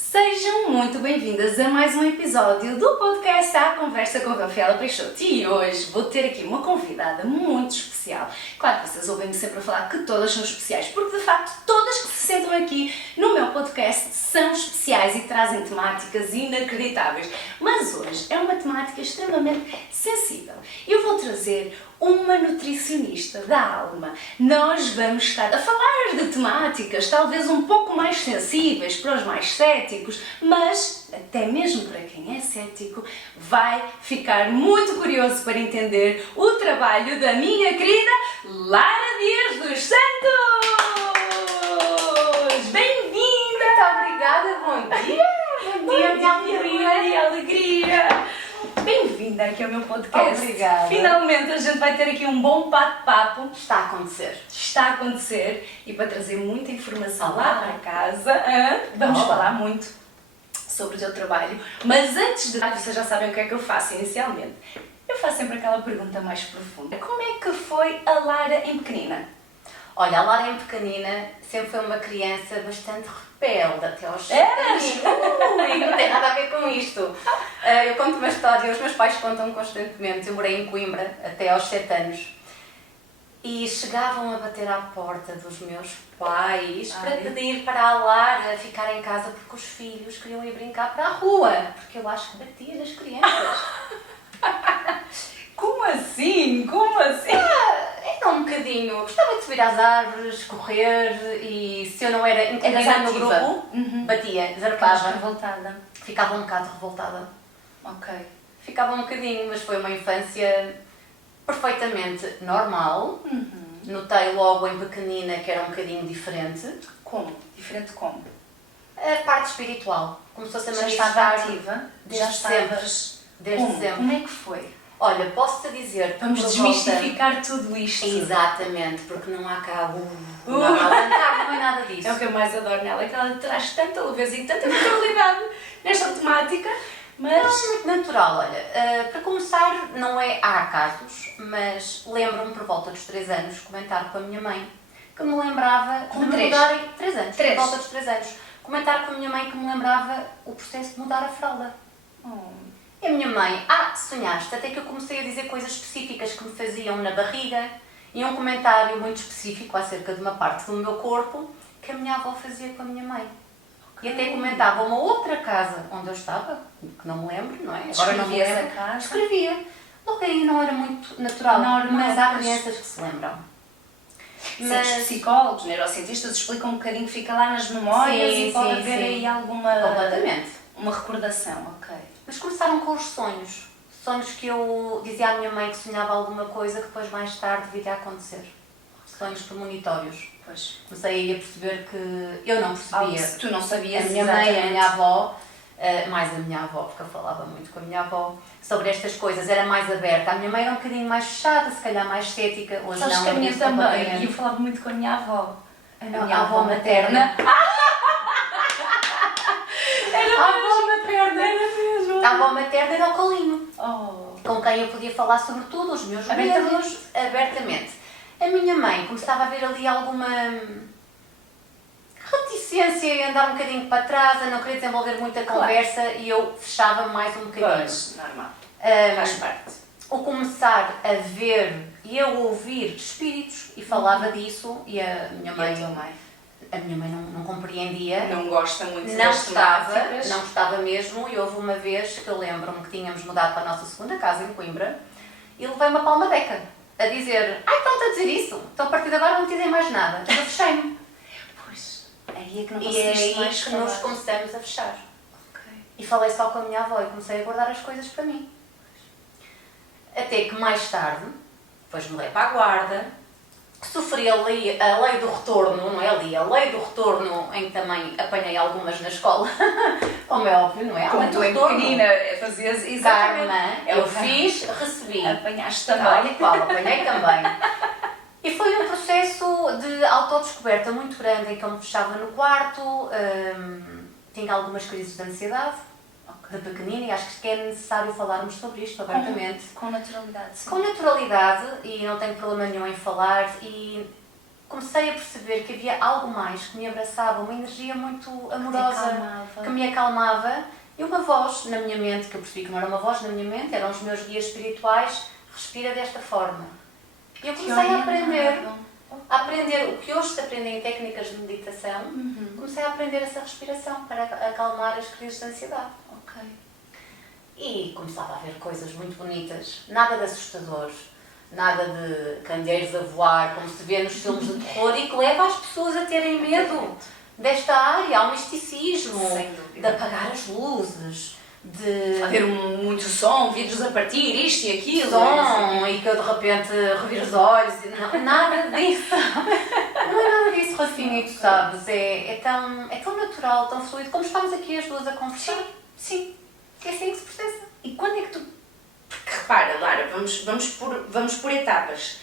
Sejam muito bem-vindas a mais um episódio do podcast A Conversa com Rafaela Peixoto. E hoje vou ter aqui uma convidada muito especial. Claro que vocês ouvem-me sempre a falar que todas são especiais, porque de facto todas que se sentam aqui no meu podcast são especiais e trazem temáticas inacreditáveis. Mas hoje é uma temática extremamente sensível. Eu vou trazer uma nutricionista da alma. Nós vamos estar a falar de temáticas talvez um pouco mais sensíveis para os mais céticos, mas até mesmo para quem é cético vai ficar muito curioso para entender o trabalho da minha querida Lara Dias dos Santos! Bem-vinda! Muito obrigada, bom dia! Bom dia, e alegria! Bem-vinda aqui ao meu podcast. Obrigada. Finalmente a gente vai ter aqui um bom bate-papo. Está a acontecer. Está a acontecer e para trazer muita informação Olá. lá para casa, vamos Olá. falar muito sobre o teu trabalho. Mas antes de vocês já sabem o que é que eu faço inicialmente. Eu faço sempre aquela pergunta mais profunda. Como é que foi a Lara em pequenina? Olha, a Lara em pequenina sempre foi uma criança bastante rebelde até aos 7 Eras? anos. Não tem nada a ver com isto. Eu conto uma história, os meus pais contam constantemente. Eu morei em Coimbra até aos 7 anos. E chegavam a bater à porta dos meus pais para Ai. pedir para a Lara ficar em casa porque os filhos queriam ir brincar para a rua. Porque eu acho que batia nas crianças. Como assim? Como assim? Era um bocadinho, gostava de subir às árvores, correr e se eu não era incluída no ativa? grupo, Uhum. batia, Estavas zarpava, revoltada. ficava um bocado revoltada. Ok. Ficava um bocadinho, mas foi uma infância perfeitamente normal. Uhum. Notei logo em pequenina que era um bocadinho diferente. Como? Diferente como? A parte espiritual começou-se a Já estava manifestar ativa? desde Já sempre. estavas... Desde Como? sempre. Como é que foi? Olha, posso-te dizer que Vamos por desmistificar tudo isto. Exatamente, porque não há cá não há cantar, não é nada disso. É o que eu mais adoro nela, é que ela traz tanta leveza e tanta naturalidade nesta temática, mas... É muito natural, olha. Para começar, não é há casos, mas lembro-me por volta dos 3 anos comentar com a minha mãe que me lembrava Com de me três? mudarem 3 anos, Três. por volta dos 3 anos. Comentar com a minha mãe que me lembrava o processo de mudar a fralda. E a minha mãe, sonhaste, até que eu comecei a dizer coisas específicas que me faziam na barriga e um comentário muito específico acerca de uma parte do meu corpo que a minha avó fazia com a minha mãe. E até comentava uma outra casa onde eu estava, que não me lembro, não é? Agora não me Descrevia essa lembro. casa? Descrevia. Logo aí não era muito natural, Normal, mas há mas- crianças que se lembram. Mas os psicólogos, neurocientistas explicam um bocadinho que fica lá nas memórias Sim, e pode sim, haver sim. aí alguma... Completamente. Uma recordação, ok. Mas começaram com os sonhos. Sonhos que eu dizia à minha mãe que sonhava alguma coisa que depois mais tarde viria a acontecer. Sonhos premonitórios. Pois. Comecei aí a perceber que eu não Algo percebia. que tu não A sabias minha mãe, a exatamente. minha avó, mais a minha avó, porque eu falava muito com a minha avó, sobre estas coisas, era mais aberta. A minha mãe era um bocadinho mais fechada, se calhar mais cética. Hoje Sabes não, que a minha abriu-se também, e completamente. eu falava muito com a minha avó. A A minha avó materna. A avó materna. Era mesmo. A avó materna era o colinho, Oh. com quem eu podia falar sobre tudo, os meus Abertamente. medos, abertamente. A minha mãe começava a ver ali alguma reticência em andar um bocadinho para trás, a não querer desenvolver muita Claro. conversa e eu fechava mais um bocadinho. Pois, normal. Ahm, Faz parte. o começar a ver e a ouvir espíritos e falava disso e a minha mãe, não compreendia. Não gosta muito Não das gostava, temáticas. não gostava mesmo, e houve uma vez que eu lembro-me que tínhamos mudado para a nossa segunda casa em Coimbra e levei uma palmadeca a dizer: ai, estão-te a dizer isso, então a partir de agora não te dizem mais nada. Eu fechei-me. Pois, aí é que não E é conseguiste aí mais que falar. nos começamos a fechar. Ok. E falei só com a minha avó e comecei a guardar as coisas para mim. Até que mais tarde, depois me levei para a guarda, sofri ali a lei do retorno, não é ali, a lei do retorno, em que também apanhei algumas na escola, como é óbvio, não é? A lei Como do tu em retorno. pequenina fazias exatamente. Karma, É o eu karma. fiz, recebi. Apanhaste Tal também. e qual, apanhei também. E foi um processo de autodescoberta muito grande, em que eu me fechava no quarto, tinha algumas crises de ansiedade, de pequenina, e acho que é necessário falarmos sobre isto abertamente. Com naturalidade, sim. Com naturalidade, e não tenho problema nenhum em falar, e comecei a perceber que havia algo mais que me abraçava, uma energia muito amorosa, que me acalmava, e uma voz na minha mente, que eu percebi que não era uma voz na minha mente, eram os meus guias espirituais, respira desta forma. E eu comecei a aprender o que hoje se aprende em técnicas de meditação, comecei a aprender essa respiração para acalmar as crises de ansiedade. Ok. E começava a ver coisas muito bonitas, nada de assustador, nada de candeeiros a voar, como se vê nos filmes de terror, e que leva as pessoas a terem medo desta área, ao misticismo, Sem dúvida. de apagar as luzes, de haver muito som, vidros a partir, isto e aquilo. som, e que eu de repente reviro os olhos, e não, nada disso. Não é nada disso, Rafinha, e tu sabes, é tão natural, tão fluido, como estamos aqui as duas a conversar. Sim. É assim que se processa. E quando é que tu... Porque repara, Lara, vamos por etapas.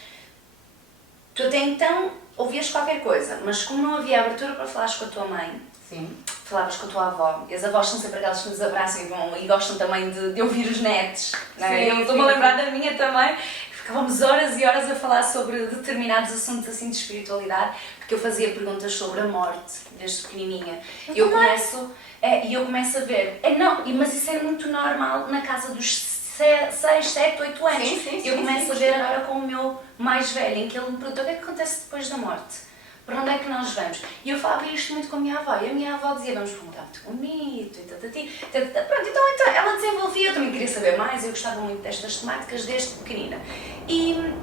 Tu até então ouvias qualquer coisa, mas como não havia abertura para falares com a tua mãe, Sim. falavas com a tua avó, e as avós são sempre aquelas que nos abraçam e gostam também de ouvir os netos, não é? Eu estou-me a lembrar da minha também, ficávamos horas e horas a falar sobre determinados assuntos assim de espiritualidade, porque eu fazia perguntas sobre a morte, desde pequenininha. E eu começo a ver, mas isso é muito normal na casa dos 6, 7, 8 anos. Eu começo a ver agora com o meu mais velho, em que ele me pergunta o que é que acontece depois da morte. Para onde é que nós vamos? E eu falava isto muito com a minha avó, e a minha avó dizia, vamos para um lugar muito bonito, e pronto, então ela desenvolvia, eu também queria saber mais, eu gostava muito destas temáticas desde pequenina. E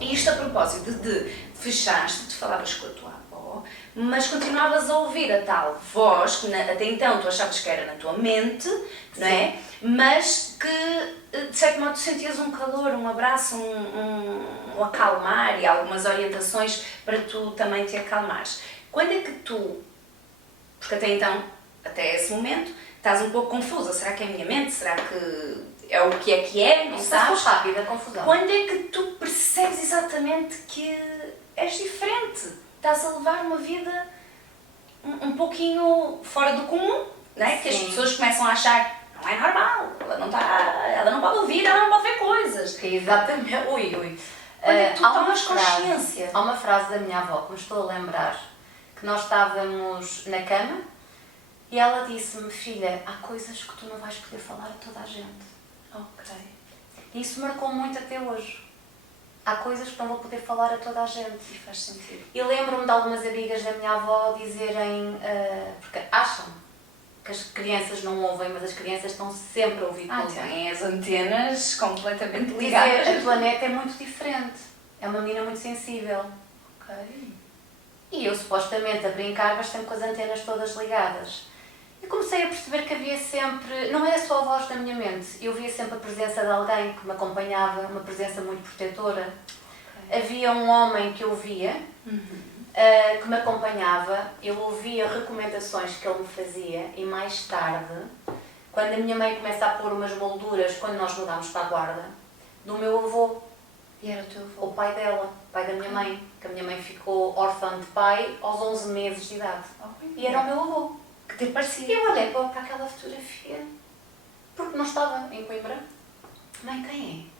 isto a propósito de fechaste, tu falavas com a tua avó, mas continuavas a ouvir a tal voz, que até então tu achavas que era na tua mente, não é? Mas que, de certo modo, sentias um calor, um abraço, um acalmar e algumas orientações para tu também te acalmares. Quando é que tu, porque até então, até esse momento, estás um pouco confusa, será que é a minha mente, será que é, não sabes? Está rápida a confusão. Quando é que tu percebes exatamente que és diferente? Estás a levar uma vida um pouquinho fora do comum, não é? Que as pessoas começam a achar não é normal, ela não pode ouvir, ela não pode ver coisas. Exatamente. Ui. Quando é que tu tomas consciência? Há uma frase da minha avó que me estou a lembrar, que nós estávamos na cama e ela disse-me, filha, há coisas que tu não vais poder falar a toda a gente. Ok. E isso marcou muito até hoje. Há coisas que não vou poder falar a toda a gente. E faz sentido. E lembro-me de algumas amigas da minha avó dizerem, porque acham que as crianças não ouvem, mas as crianças estão sempre a ouvir tudo. Têm as antenas completamente ligadas. Dizer, a tua neta é muito diferente. É uma menina muito sensível. Ok. E eu, supostamente, a brincar, mas sempre com as antenas todas ligadas. E comecei a perceber que havia sempre, não era só a voz da minha mente, eu via sempre a presença de alguém que me acompanhava, uma presença muito protetora. Okay. Havia um homem que eu via, que me acompanhava, eu ouvia recomendações que ele me fazia e mais tarde, quando a minha mãe começa a pôr umas molduras, quando nós mudámos para a guarda, do meu avô. E era o teu avô? O pai dela, pai da minha mãe, que a minha mãe ficou órfã de pai aos 11 meses de idade. E era o meu avô. Que te parecia? E eu olhei para aquela fotografia, porque não estava em Coimbra. Mãe, quem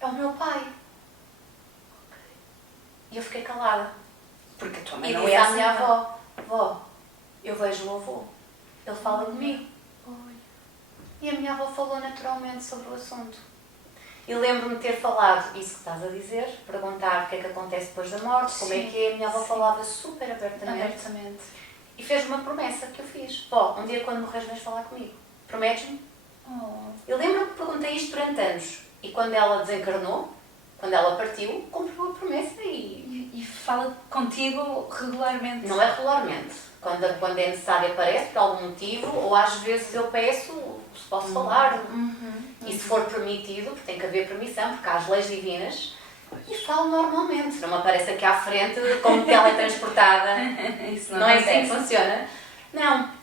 é? É o meu pai. E eu fiquei calada. Porque a tua mãe e não disse é à assim, minha avó, vó, eu vejo o avô, ele fala comigo. E a minha avó falou naturalmente sobre o assunto. E lembro-me de ter falado isso que estás a dizer, perguntar o que é que acontece depois da morte, como é que é. A minha avó falava super abertamente. E fez uma promessa que eu fiz. Vó, um dia quando morreres vens falar comigo. Prometes-me? Eu lembro-me que perguntei isto durante anos. E quando ela desencarnou, quando ela partiu, cumpriu a promessa e fala contigo regularmente. Não é regularmente. Quando é necessário aparece por algum motivo, ou às vezes eu peço se posso falar. E se for permitido, porque tem que haver permissão, porque há as leis divinas, e falo normalmente. Não me aparece aqui à frente como teletransportada. Isso não é assim que funciona. Não.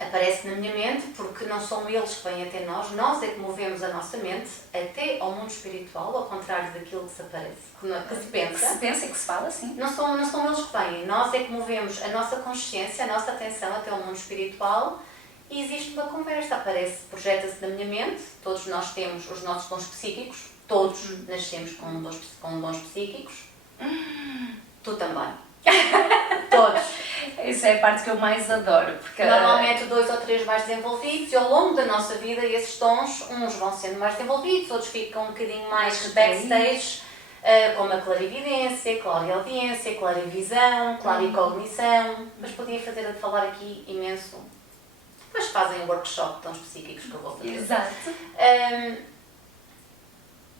Aparece na minha mente porque não são eles que vêm até nós é que movemos a nossa mente até ao mundo espiritual, ao contrário daquilo que se aparece, que se pensa. Que se pensa e que se fala, sim. Não são eles que vêm. Nós é que movemos a nossa consciência, a nossa atenção até ao mundo espiritual e existe uma conversa, aparece, projeta-se na minha mente, todos nós temos os nossos dons psíquicos, todos nascemos com dons psíquicos, tu também. Todos. Essa é a parte que eu mais adoro. Porque Normalmente 2 ou 3 mais desenvolvidos e ao longo da nossa vida esses dons, uns vão sendo mais desenvolvidos, outros ficam um bocadinho mais backstage, como a clarividência, clareaudiência, clarivisão, claricognição, mas podia falar aqui imenso. Depois fazem um workshop de dons psíquicos que eu vou fazer. Exato.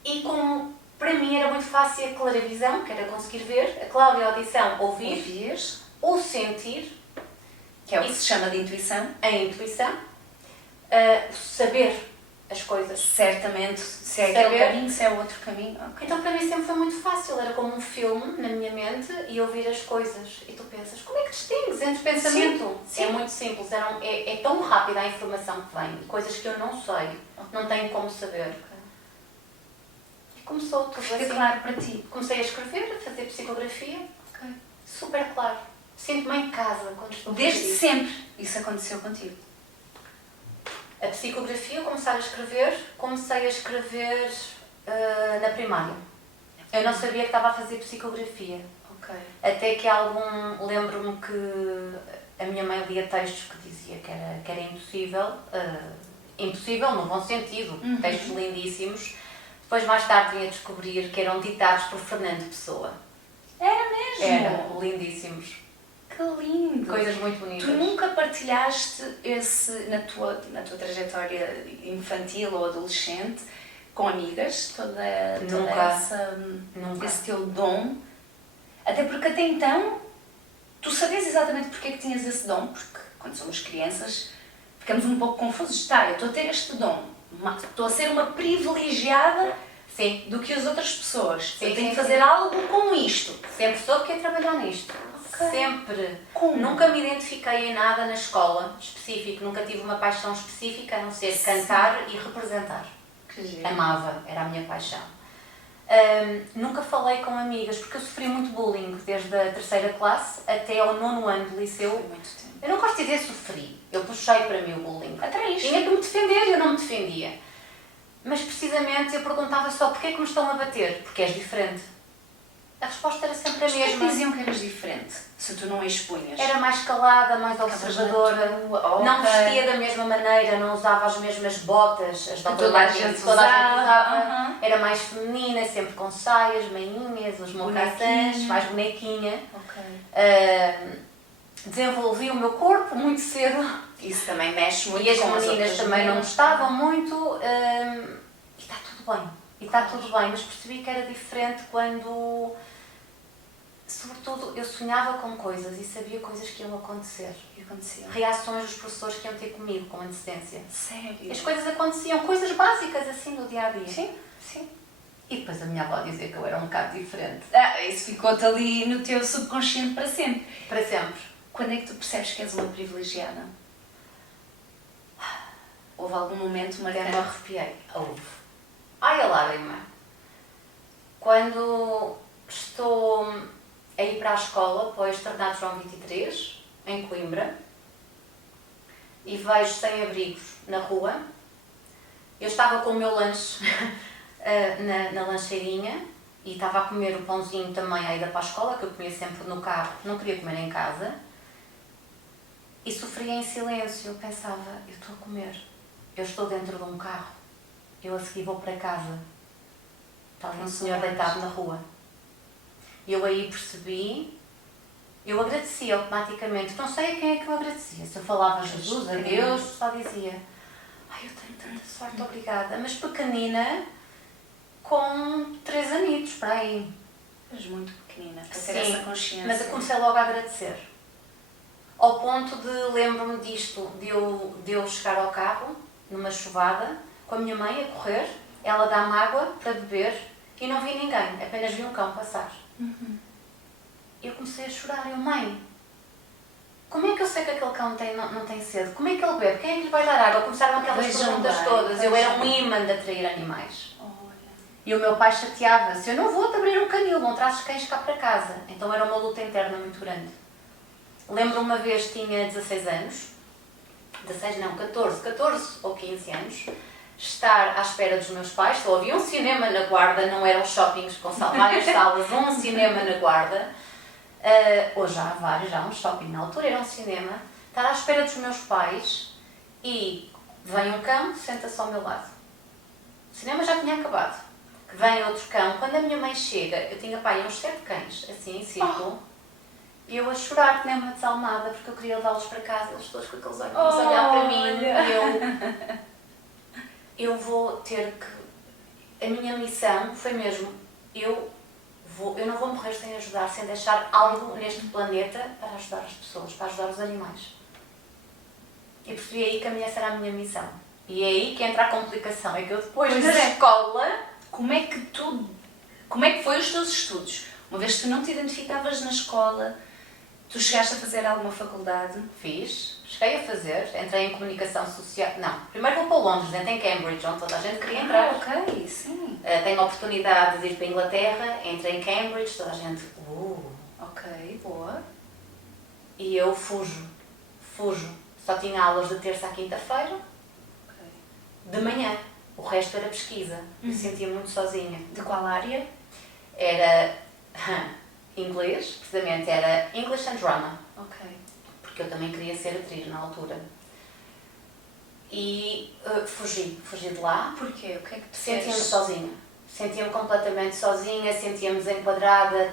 E como para mim era muito fácil a clarivisão, que era conseguir ver, a clareaudição, ouvir, o sentir, que é o que se chama de intuição, a intuição, saber as coisas. Certamente, se é aquele caminho, se é outro caminho. Okay. Então para mim sempre foi muito fácil, era como um filme na minha mente e ouvir as coisas. E tu pensas, como é que distingues entre pensamento? Sim. É muito simples, é tão rápida a informação que vem, coisas que eu não sei, não tenho como saber. E começou tudo assim. É claro para ti. Comecei a escrever, a fazer psicografia, super claro. Sinto-me em casa quando estou a fazer Desde sempre isso aconteceu contigo? A psicografia, comecei a escrever na primária. Eu não sabia que estava a fazer psicografia. Até que lembro-me que a minha mãe lia textos que dizia que era impossível, impossível no bom sentido, textos lindíssimos. Depois mais tarde vim a descobrir que eram ditados por Fernando Pessoa. Era mesmo? Eram lindíssimos. Que lindo! Coisas muito bonitas. Tu nunca partilhaste na tua trajetória infantil ou adolescente com amigas toda esse teu dom? Até porque até então tu sabias exatamente porque é que tinhas esse dom, porque quando somos crianças ficamos um pouco confusos. Eu estou a ter este dom, estou a ser uma privilegiada do que as outras pessoas. Eu tenho que fazer algo com isto. Sempre soube que ia trabalhar nisto. Sempre. Nunca me identifiquei em nada na escola específico, nunca tive uma paixão específica a não ser cantar e representar. Amava, era a minha paixão. Nunca falei com amigas, porque eu sofri muito bullying desde a 3ª classe até ao 9º ano do liceu. Muito tempo. Eu não gosto de dizer sofri, eu puxei para mim o bullying. Atraíste. Tinha que me defender e eu não me defendia. Mas precisamente eu perguntava só porquê é que me estão a bater? Porque és diferente. A resposta era sempre a mesma. Mas diziam que eras diferente, se tu não expunhas? Era mais calada, mais observadora, não vestia da mesma maneira, não usava as mesmas botas, as botas toda a gente usava. Era mais feminina, sempre com saias, meinhas, os mocassins, mais bonequinha. Desenvolvi o meu corpo muito cedo. Isso também mexe muito. E as meninas também não gostavam muito. E está tudo bem. Mas percebi que era diferente quando, sobretudo, eu sonhava com coisas e sabia coisas que iam acontecer. Reações dos professores que iam ter comigo com antecedência. Sério? As coisas aconteciam, coisas básicas assim do dia a dia. Sim. E depois a minha avó dizia que eu era um bocado diferente. Isso ficou-te ali no teu subconsciente para sempre. Para sempre. Quando é que tu percebes que és uma privilegiada? Houve algum momento marcante? Até me arrepiei. Houve. Ai, a lágrima. Quando estou a ir para a escola, para o Externato João 23, em Coimbra, e vejo sem-abrigos na rua, eu estava com o meu lanche na lancheirinha e estava a comer o pãozinho também à ida para a escola, que eu comia sempre no carro, não queria comer em casa, e sofria em silêncio. Eu pensava, eu estou a comer, eu estou dentro de um carro. Eu a seguir vou para casa. Está ali um senhor deitado na rua. Eu aí percebi, eu agradecia automaticamente. Não sei a quem é que eu agradecia. Se eu falava a Jesus, a Deus, só dizia, ai, eu tenho tanta sorte, obrigada. Mas pequenina, com 3 anitos, para aí. Mas muito pequenina, para ter essa consciência. Mas eu comecei logo a agradecer. Ao ponto de, lembro-me disto, de eu chegar ao carro, numa chuvada, com a minha mãe a correr, ela dá-me água para beber e não vi ninguém, apenas vi um cão passar. Eu comecei a chorar. Mãe, como é que eu sei que aquele cão não tem sede? Como é que ele bebe? Quem é que lhe vai dar água? Começaram aquelas perguntas todas. Eu era um imã de atrair animais. E o meu pai chateava-se. Eu não vou-te abrir um canil, não trazes cães cá para casa. Então era uma luta interna muito grande. Lembro uma vez, tinha 16 anos, 16 não, 14 ou 15 anos, estar à espera dos meus pais. Só havia um cinema na Guarda, não eram shoppings com várias salas, um cinema na Guarda. Hoje há vários, já há um shopping, na altura era um cinema. Estar à espera dos meus pais e vem um cão, senta-se ao meu lado. O cinema já tinha acabado. Vem outro cão. Quando a minha mãe chega, eu tinha pai uns 7 cães, assim em círculo, e eu a chorar, que nem uma desalmada, porque eu queria levá-los para casa, eles todos com aqueles olhos a olhar para mim, e eu vou ter que... A minha missão foi mesmo, eu não vou morrer sem ajudar, sem deixar algo neste planeta para ajudar as pessoas, para ajudar os animais. E percebi aí que essa era a minha missão. E é aí que entra a complicação, é que eu depois na escola... Como é que foi os teus estudos? Uma vez que tu não te identificavas na escola, tu chegaste a fazer alguma faculdade? Cheguei a fazer, entrei em comunicação social. Não, primeiro vou para Londres, entrei em Cambridge, onde toda a gente queria entrar. Ok, sim. Tenho a oportunidade de ir para a Inglaterra, entrei em Cambridge, toda a gente. Ok, boa. E eu fujo. Só tinha aulas de terça à quinta-feira, de manhã. O resto era pesquisa. Eu sentia muito sozinha. De qual área? Era inglês, precisamente era English and Drama. Ok. Porque eu também queria ser atriz na altura. E fugi de lá. Porquê? O que é que tu Sentia-me fez? sozinha. Sentia-me completamente sozinha, sentia-me desenquadrada,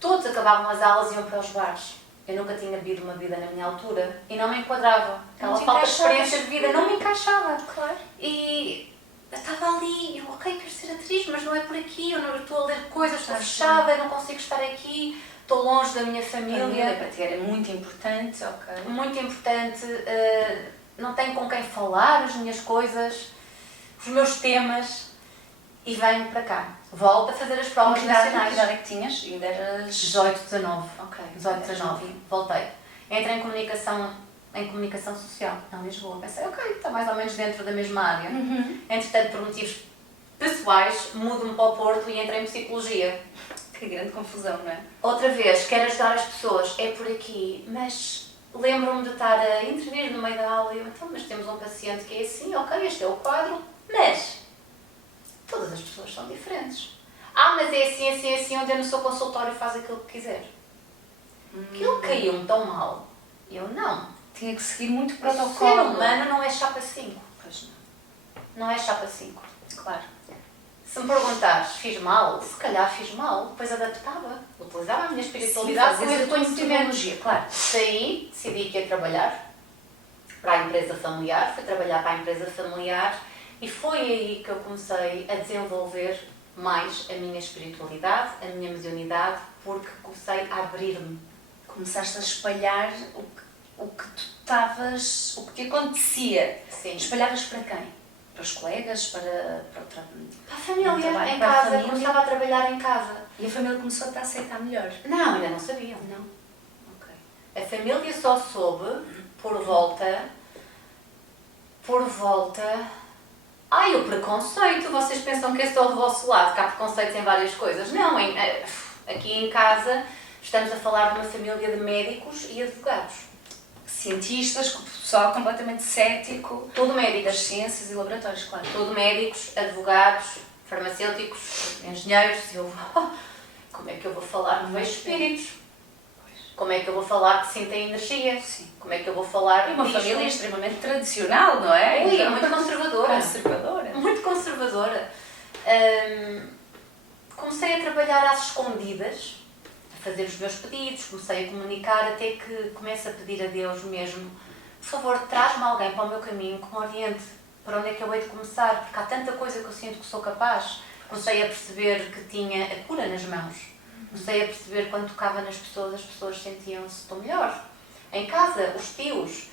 todos acabavam as aulas e iam para os bares. Eu nunca tinha bebido uma bebida na minha altura e não me enquadrava. Aquela falta de experiência de vida não me encaixava. Claro. E eu estava ali, ok, quero ser atriz, mas não é por aqui, eu estou a ler coisas, estou fechada, não consigo estar aqui, estou longe da minha família. Para ti era muito importante, ok. Muito importante, não tenho com quem falar as minhas coisas, os meus temas, e venho para cá. Volto a fazer as provas nacionais. Que idade é que tinhas? Ainda eras... 18, 19. Ok. 18, 19. Voltei. Entrei em comunicação social, em Lisboa. Pensei, ok, está mais ou menos dentro da mesma área. Entretanto, por motivos pessoais, mudo-me para o Porto e entrei em psicologia. Que grande confusão, não é? Outra vez, quero ajudar as pessoas, é por aqui, mas lembro-me de estar a intervir no meio da aula e eu, então, mas temos um paciente que é assim, ok, este é o quadro, mas todas as pessoas são diferentes. Mas é assim, assim, assim, onde eu no seu consultório faz aquilo que quiser. Aquilo caiu-me tão mal. Eu não. Tinha que seguir muito O protocolo. ser humano não é chapa 5. Pois não. Não é chapa 5. Claro. Se me perguntares, fiz mal? Se calhar fiz mal. Depois adaptava. Utilizava a minha espiritualidade com esse conhecimento. Claro. Saí, decidi que ia trabalhar para a empresa familiar. Fui trabalhar para a empresa familiar e foi aí que eu comecei a desenvolver mais a minha espiritualidade, a minha mediunidade, porque comecei a abrir-me. Começaste a espalhar o que tu estavas, o que te acontecia. Sim. Espalhavas para quem? Para os colegas? Para a família, em para a casa. família? Começava a trabalhar em casa. E a família começou a aceitar melhor? Não, ainda não sabiam. Não? Ok. A família só soube por volta... Ai, o preconceito! Vocês pensam que esse é o vosso lado, que há preconceito em várias coisas. Não, aqui em casa estamos a falar de uma família de médicos e advogados. Cientistas, pessoal completamente cético. Tudo médicos. Das ciências e laboratórios, claro. Tudo médicos, advogados, farmacêuticos, engenheiros. E eu, como é que eu vou falar que vejo espíritos? Como é que eu vou falar que sentem energia? Sim. Como é que eu vou falar... É uma família extremamente tradicional, não é? Ui, então, muito conservadora. Conservadora. Muito conservadora. Comecei a trabalhar às escondidas, a fazer os meus pedidos, comecei a comunicar, até que começo a pedir a Deus mesmo, por favor, traz-me alguém para o meu caminho que me oriente para onde é que eu hei de começar, porque há tanta coisa que eu sinto que sou capaz. Comecei a perceber que tinha a cura nas mãos. Comecei a perceber quando tocava nas pessoas, as pessoas sentiam-se tão melhor. Em casa, os tios,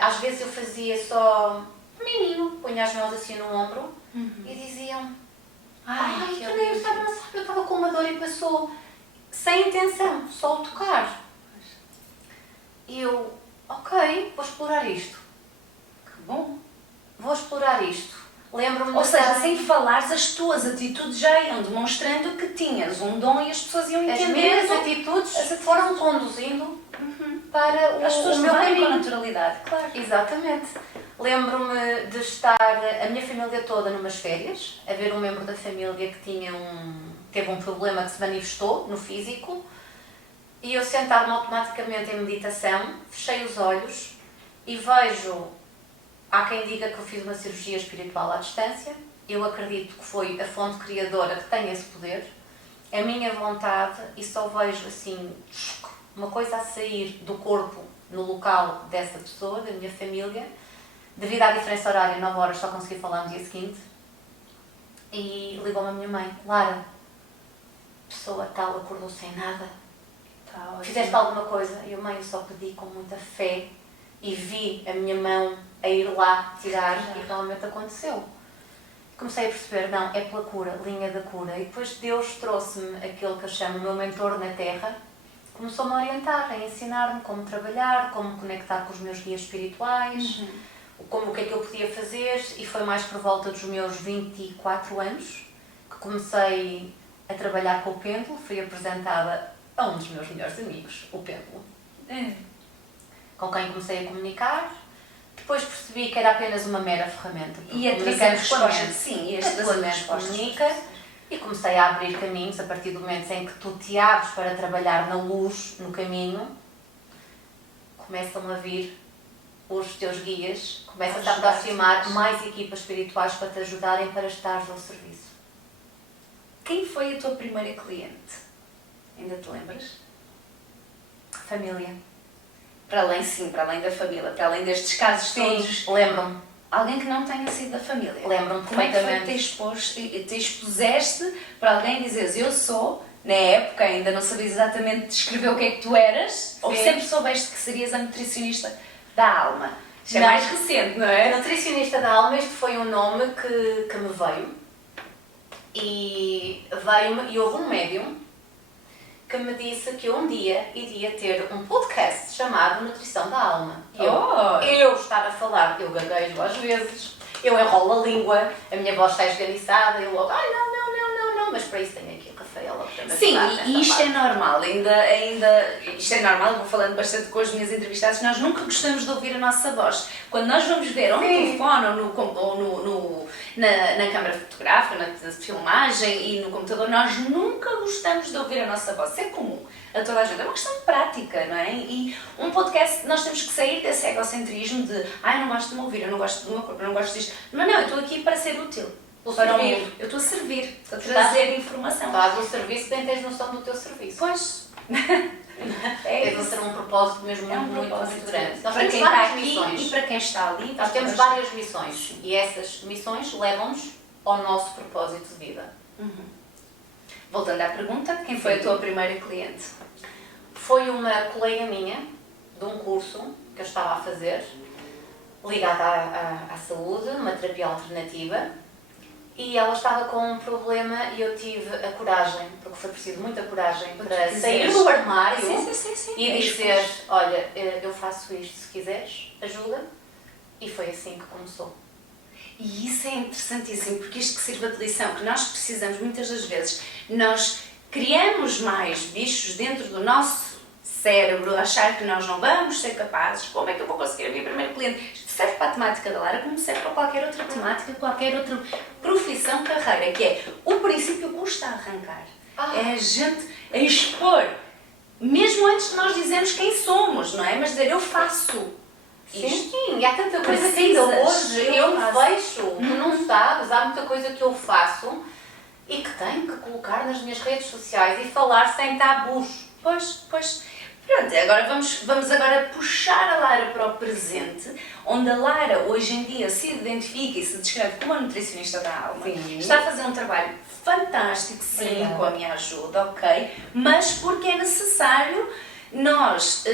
às vezes eu fazia só um menino, punha as mãos assim no ombro e diziam: ai, tu nem estava na sala, eu estava com uma dor e passou, sem intenção, só o tocar. E eu, ok, vou explorar isto. Que bom. Vou explorar isto. Lembro-me Ou de seja, estar... sem falares, as tuas atitudes já iam demonstrando que tinhas um dom e as pessoas iam As entendendo. minhas atitudes foram conduzindo para As pessoas o meu levarem com caminho. naturalidade, claro. Exatamente. Lembro-me de estar a minha família toda numas férias, a ver um membro da família que teve um problema que se manifestou no físico, e eu sentar-me automaticamente em meditação, fechei os olhos e vejo, há quem diga que eu fiz uma cirurgia espiritual à distância, eu acredito que foi a fonte criadora que tem esse poder, a minha vontade, e só vejo assim, uma coisa a sair do corpo no local dessa pessoa, da minha família, devido à diferença horária, 9 horas só consegui falar no dia seguinte, e ligou-me a minha mãe: Lara, pessoa tal acordou sem nada, fizeste alguma coisa? E eu: mãe, eu só pedi com muita fé e vi a minha mão a ir lá tirar, e realmente aconteceu. Comecei a perceber, não, é pela cura, linha da cura, e depois Deus trouxe-me aquele que eu chamo o meu mentor na Terra, começou-me a orientar, a ensinar-me como trabalhar, como me conectar com os meus guias espirituais, como o que é que eu podia fazer, e foi mais por volta dos meus 24 anos que comecei a trabalhar com o pêndulo. Fui apresentada a um dos meus melhores amigos, o pêndulo, com quem comecei a comunicar. Depois percebi que era apenas uma mera ferramenta. E a trazer respostas, sim, e a tua mente comunica. E comecei a abrir caminhos a partir do momento em que tu te abres para trabalhar na luz, no caminho, começam a vir os teus guias, começam-te a aproximar mais equipas espirituais para te ajudarem para estares ao serviço. Quem foi a tua primeira cliente? Ainda te lembras? Família. Para além da família, para além destes casos todos. Lembro-me. Alguém que não tenha sido da família. Lembro-me Como é que foi perfeitamente. que te expuseste para alguém dizeres eu sou, na época ainda não sabias exatamente descrever o que é que tu eras, ou sempre soubeste que serias a nutricionista da alma? Isto é mais recente, não é? Nutricionista da alma, este foi um nome que me veio. E houve um médium que me disse que um dia iria ter um podcast chamado Nutrição da Alma. Eu estar a falar, eu gaguejo às vezes, eu enrolo a língua, a minha voz está esganiçada, eu logo, não, mas para isso tenho aqui a Rafaela para me ajudar. Sim, e isto é normal, isto é normal, eu vou falando bastante com as minhas entrevistadas, nós nunca gostamos de ouvir a nossa voz. Quando nós vamos ver ou no telefone ou na câmara fotográfica, na filmagem e no computador, nós nunca gostamos de ouvir a nossa voz. Isso é comum a toda a gente, é uma questão de prática, não é? E um podcast, nós temos que sair desse egocentrismo de eu não gosto de me ouvir, eu não gosto do meu corpo, eu não gosto disto. Mas não, eu estou aqui para ser útil. Para o mundo. Eu estou a servir, a trazer informação. Faz o serviço, nem tens noção do teu serviço. Pois. Deve ser um propósito mesmo muito grande. Nós para temos quem várias está aqui missões. e para quem está ali. Nós temos várias missões. E essas missões levam-nos ao nosso propósito de vida. Voltando à pergunta, quem foi a tua primeira cliente? Foi uma colega minha, de um curso que eu estava a fazer, ligada à saúde, uma terapia alternativa, e ela estava com um problema e eu tive a coragem, porque foi preciso muita coragem para sair do armário e dizer, olha, eu faço isto, se quiseres, ajuda. E foi assim que começou. E isso é interessantíssimo, porque isto que sirva de lição, que nós precisamos muitas das vezes, nós criamos mais bichos dentro do nosso cérebro, achar que nós não vamos ser capazes, como é que eu vou conseguir a minha primeira cliente? Isto serve para a temática da Lara, como serve para qualquer outra temática, qualquer outra profissão, carreira, que é o princípio custa a arrancar. É a gente a expor, mesmo antes de nós dizermos quem somos, não é? Mas dizer, eu faço isto. Sim, e há tanta coisa que ainda hoje eu fecho, tu não sabes, há muita coisa que eu faço e que tenho que colocar nas minhas redes sociais e falar sem tabus. Pois. Pronto, agora vamos agora puxar a Lara para o presente, onde a Lara hoje em dia se identifica e se descreve como a nutricionista da alma. Sim. Está a fazer um trabalho fantástico, sim, com a minha ajuda, ok? Mas porque é necessário nós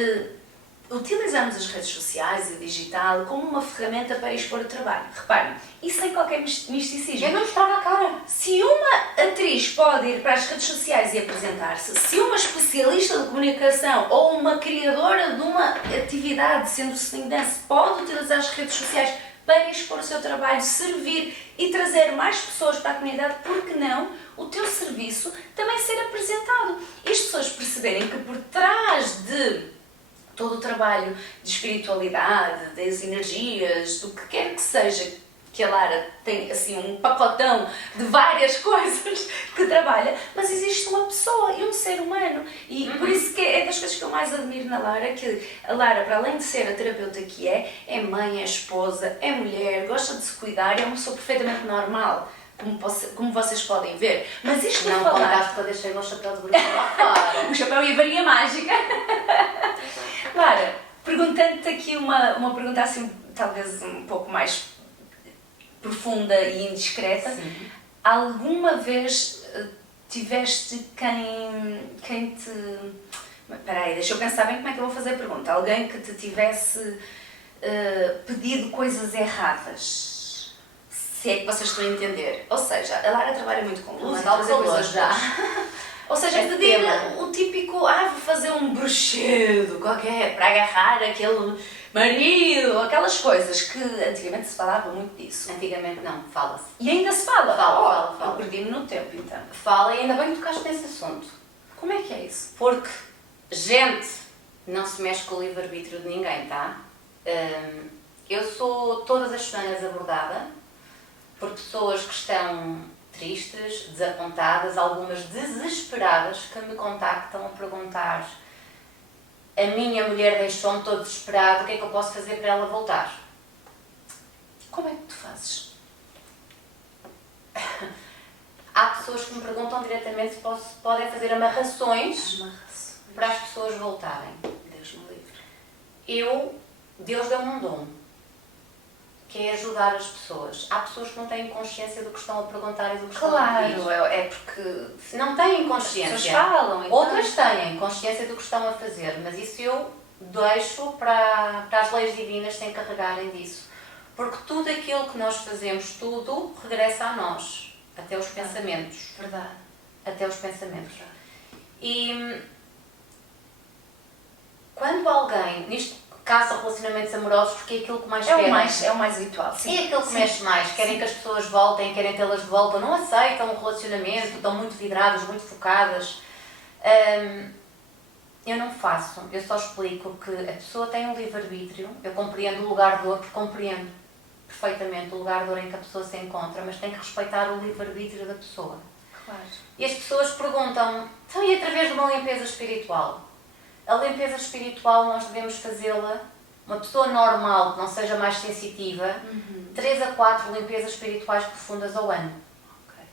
utilizarmos as redes sociais e o digital como uma ferramenta para expor o trabalho. Reparem, e sem qualquer misticismo. Eu não estrago a cara. Se uma atriz pode ir para as redes sociais e apresentar-se, se uma especialista de comunicação ou uma criadora de uma atividade, sendo swing dance, pode utilizar as redes sociais para expor o seu trabalho, servir e trazer mais pessoas para a comunidade, por que não o teu serviço também ser apresentado? E as pessoas perceberem que por trás de todo o trabalho trabalho de espiritualidade, das energias, do que quer que seja, que a Lara tem assim um pacotão de várias coisas que trabalha, mas existe uma pessoa e um ser humano. E por isso que é das coisas que eu mais admiro na Lara, que a Lara, para além de ser a terapeuta que é mãe, é esposa, é mulher, gosta de se cuidar, é uma pessoa perfeitamente normal. Como vocês podem ver. Mas isto não a falar... contaste que eu deixei o meu chapéu de bruxa lá fora. O chapéu e a varinha mágica. Lara, perguntando-te aqui uma pergunta assim, talvez um pouco mais profunda e indiscreta. Sim. Alguma vez tiveste quem te... Espera aí, deixa eu pensar bem como é que eu vou fazer a pergunta. Alguém que te tivesse pedido coisas erradas? Se é que vocês estão a entender. Ou seja, a Lara trabalha muito com luz, fazer coisas já. Ou seja, que te diga o típico, vou fazer um bruxedo qualquer para agarrar aquele marido, aquelas coisas que antigamente se falava muito disso. Antigamente não, fala-se. E ainda se fala? Fala. Eu perdi-me no tempo, então. Fala, e ainda bem que tocaste nesse assunto. Como é que é isso? Porque, gente, não se mexe com o livre-arbítrio de ninguém, tá? Eu sou todas as semanas abordada por pessoas que estão tristes, desapontadas, algumas desesperadas, que me contactam a perguntar: a minha mulher deixou-me todo desesperado, o que é que eu posso fazer para ela voltar? Como é que tu fazes? Há pessoas que me perguntam diretamente se podem fazer amarrações para as pessoas voltarem. Deus me livre. Deus deu-me um dom, que é ajudar as pessoas. Há pessoas que não têm consciência do que estão a perguntar e do que estão a pedir. Claro, é porque não têm as consciência. pessoas falam. Então... Outras têm consciência do que estão a fazer, mas isso eu deixo para as leis divinas se encarregarem disso. Porque tudo aquilo que nós fazemos, tudo regressa a nós, até os pensamentos. Verdade. Até os pensamentos. E quando alguém, nisto caso de relacionamentos amorosos, porque é aquilo que mais querem. É o mais habitual, sim. É aquilo que mexe mais. Querem que as pessoas voltem, querem tê-las de volta, não aceitam o relacionamento, estão muito vidradas, muito focadas. Eu não faço. Eu só explico que a pessoa tem um livre-arbítrio. Eu compreendo o lugar de dor, porque compreendo perfeitamente o lugar de dor em que a pessoa se encontra, mas tem que respeitar o livre-arbítrio da pessoa. Claro. E as pessoas perguntam, então e através de uma limpeza espiritual? A limpeza espiritual nós devemos fazê-la, uma pessoa normal, que não seja mais sensitiva, 3 a 4 limpezas espirituais profundas ao ano. Okay.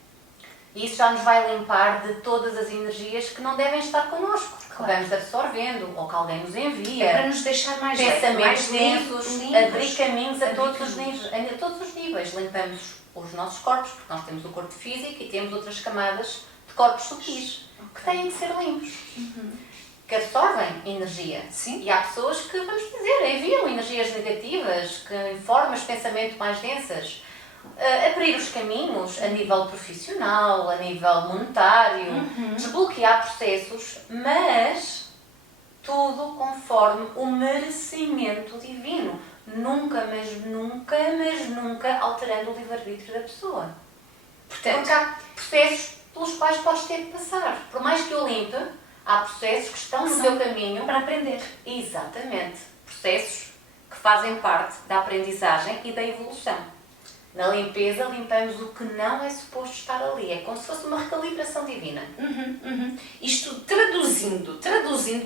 E isso já nos vai limpar de todas as energias que não devem estar connosco, que vamos absorvendo, ou que alguém nos envia. É para nos deixar mais pensamentos densos, abrir caminhos a todos os níveis. Limpamos os nossos corpos, porque nós temos o corpo físico e temos outras camadas de corpos sutis, que têm de ser limpos. Que absorvem energia. Sim. E há pessoas que, vamos dizer, enviam energias negativas, que em formas de pensamento mais densas. Abrir os caminhos a nível profissional, a nível monetário, desbloquear processos, mas tudo conforme o merecimento divino. Nunca, mas nunca alterando o livre-arbítrio da pessoa. Portanto, porque há processos pelos quais podes ter que passar. Por mais que eu limpe, há processos que estão no teu caminho para aprender. Exatamente. Processos que fazem parte da aprendizagem e da evolução. Na limpeza, limpamos o que não é suposto estar ali. É como se fosse uma recalibração divina. Isto traduzindo,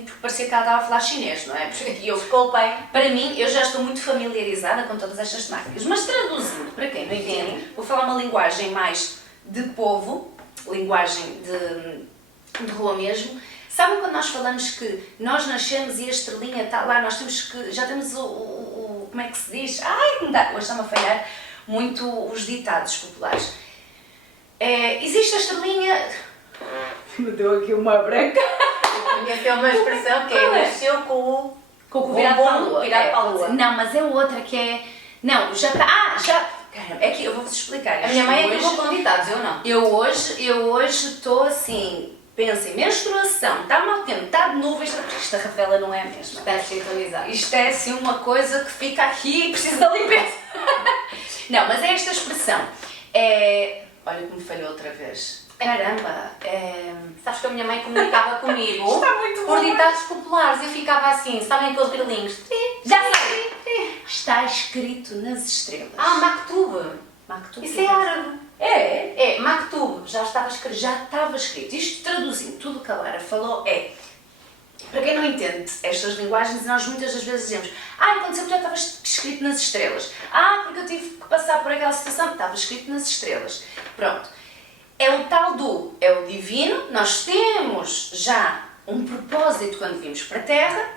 porque parecia que ela estava a falar chinês, não é? Porque Desculpem. Para mim, eu já estou muito familiarizada com todas estas temáticas, mas traduzindo, para quem não entende, vou falar uma linguagem mais de povo, linguagem de rua mesmo. Sabem quando nós falamos que nós nascemos e a estrelinha está lá, nós temos que, já temos o como é que se diz? Hoje está-me a falhar muito os ditados populares. Existe a estrelinha... Me deu aqui uma branca. Conheci uma expressão que nasceu com o virado para a lua. Virado para a lua. Não, mas é outra que é... Não, já está... Caramba, é que eu vou-vos explicar. A minha mãe é que levou com ditados, eu não. Eu hoje estou assim... Pensem, menstruação, está mau tempo, está de nuvens, isto a Rafaela não é a mesma. Está sintonizado. Isto é assim uma coisa que fica aqui e precisa de limpeza. Não, mas é esta expressão. Olha como falhou outra vez. Caramba! Sabes que a minha mãe comunicava comigo Está muito por bom. ditados populares. Eu ficava assim, sabem aqueles grilinhos? Já sei! Está escrito nas estrelas. Ah, Maktub. Maktub. Isso é árabe. É, É, Maktub. Já estava escrito. já estava escrito. Isto traduzindo tudo o que a Lara falou para quem não entende estas linguagens, nós muitas das vezes dizemos aconteceu que já estava escrito nas estrelas. Porque eu tive que passar por aquela situação, estava escrito nas estrelas. Pronto. É o tal é o divino, nós temos já um propósito quando vimos para a Terra,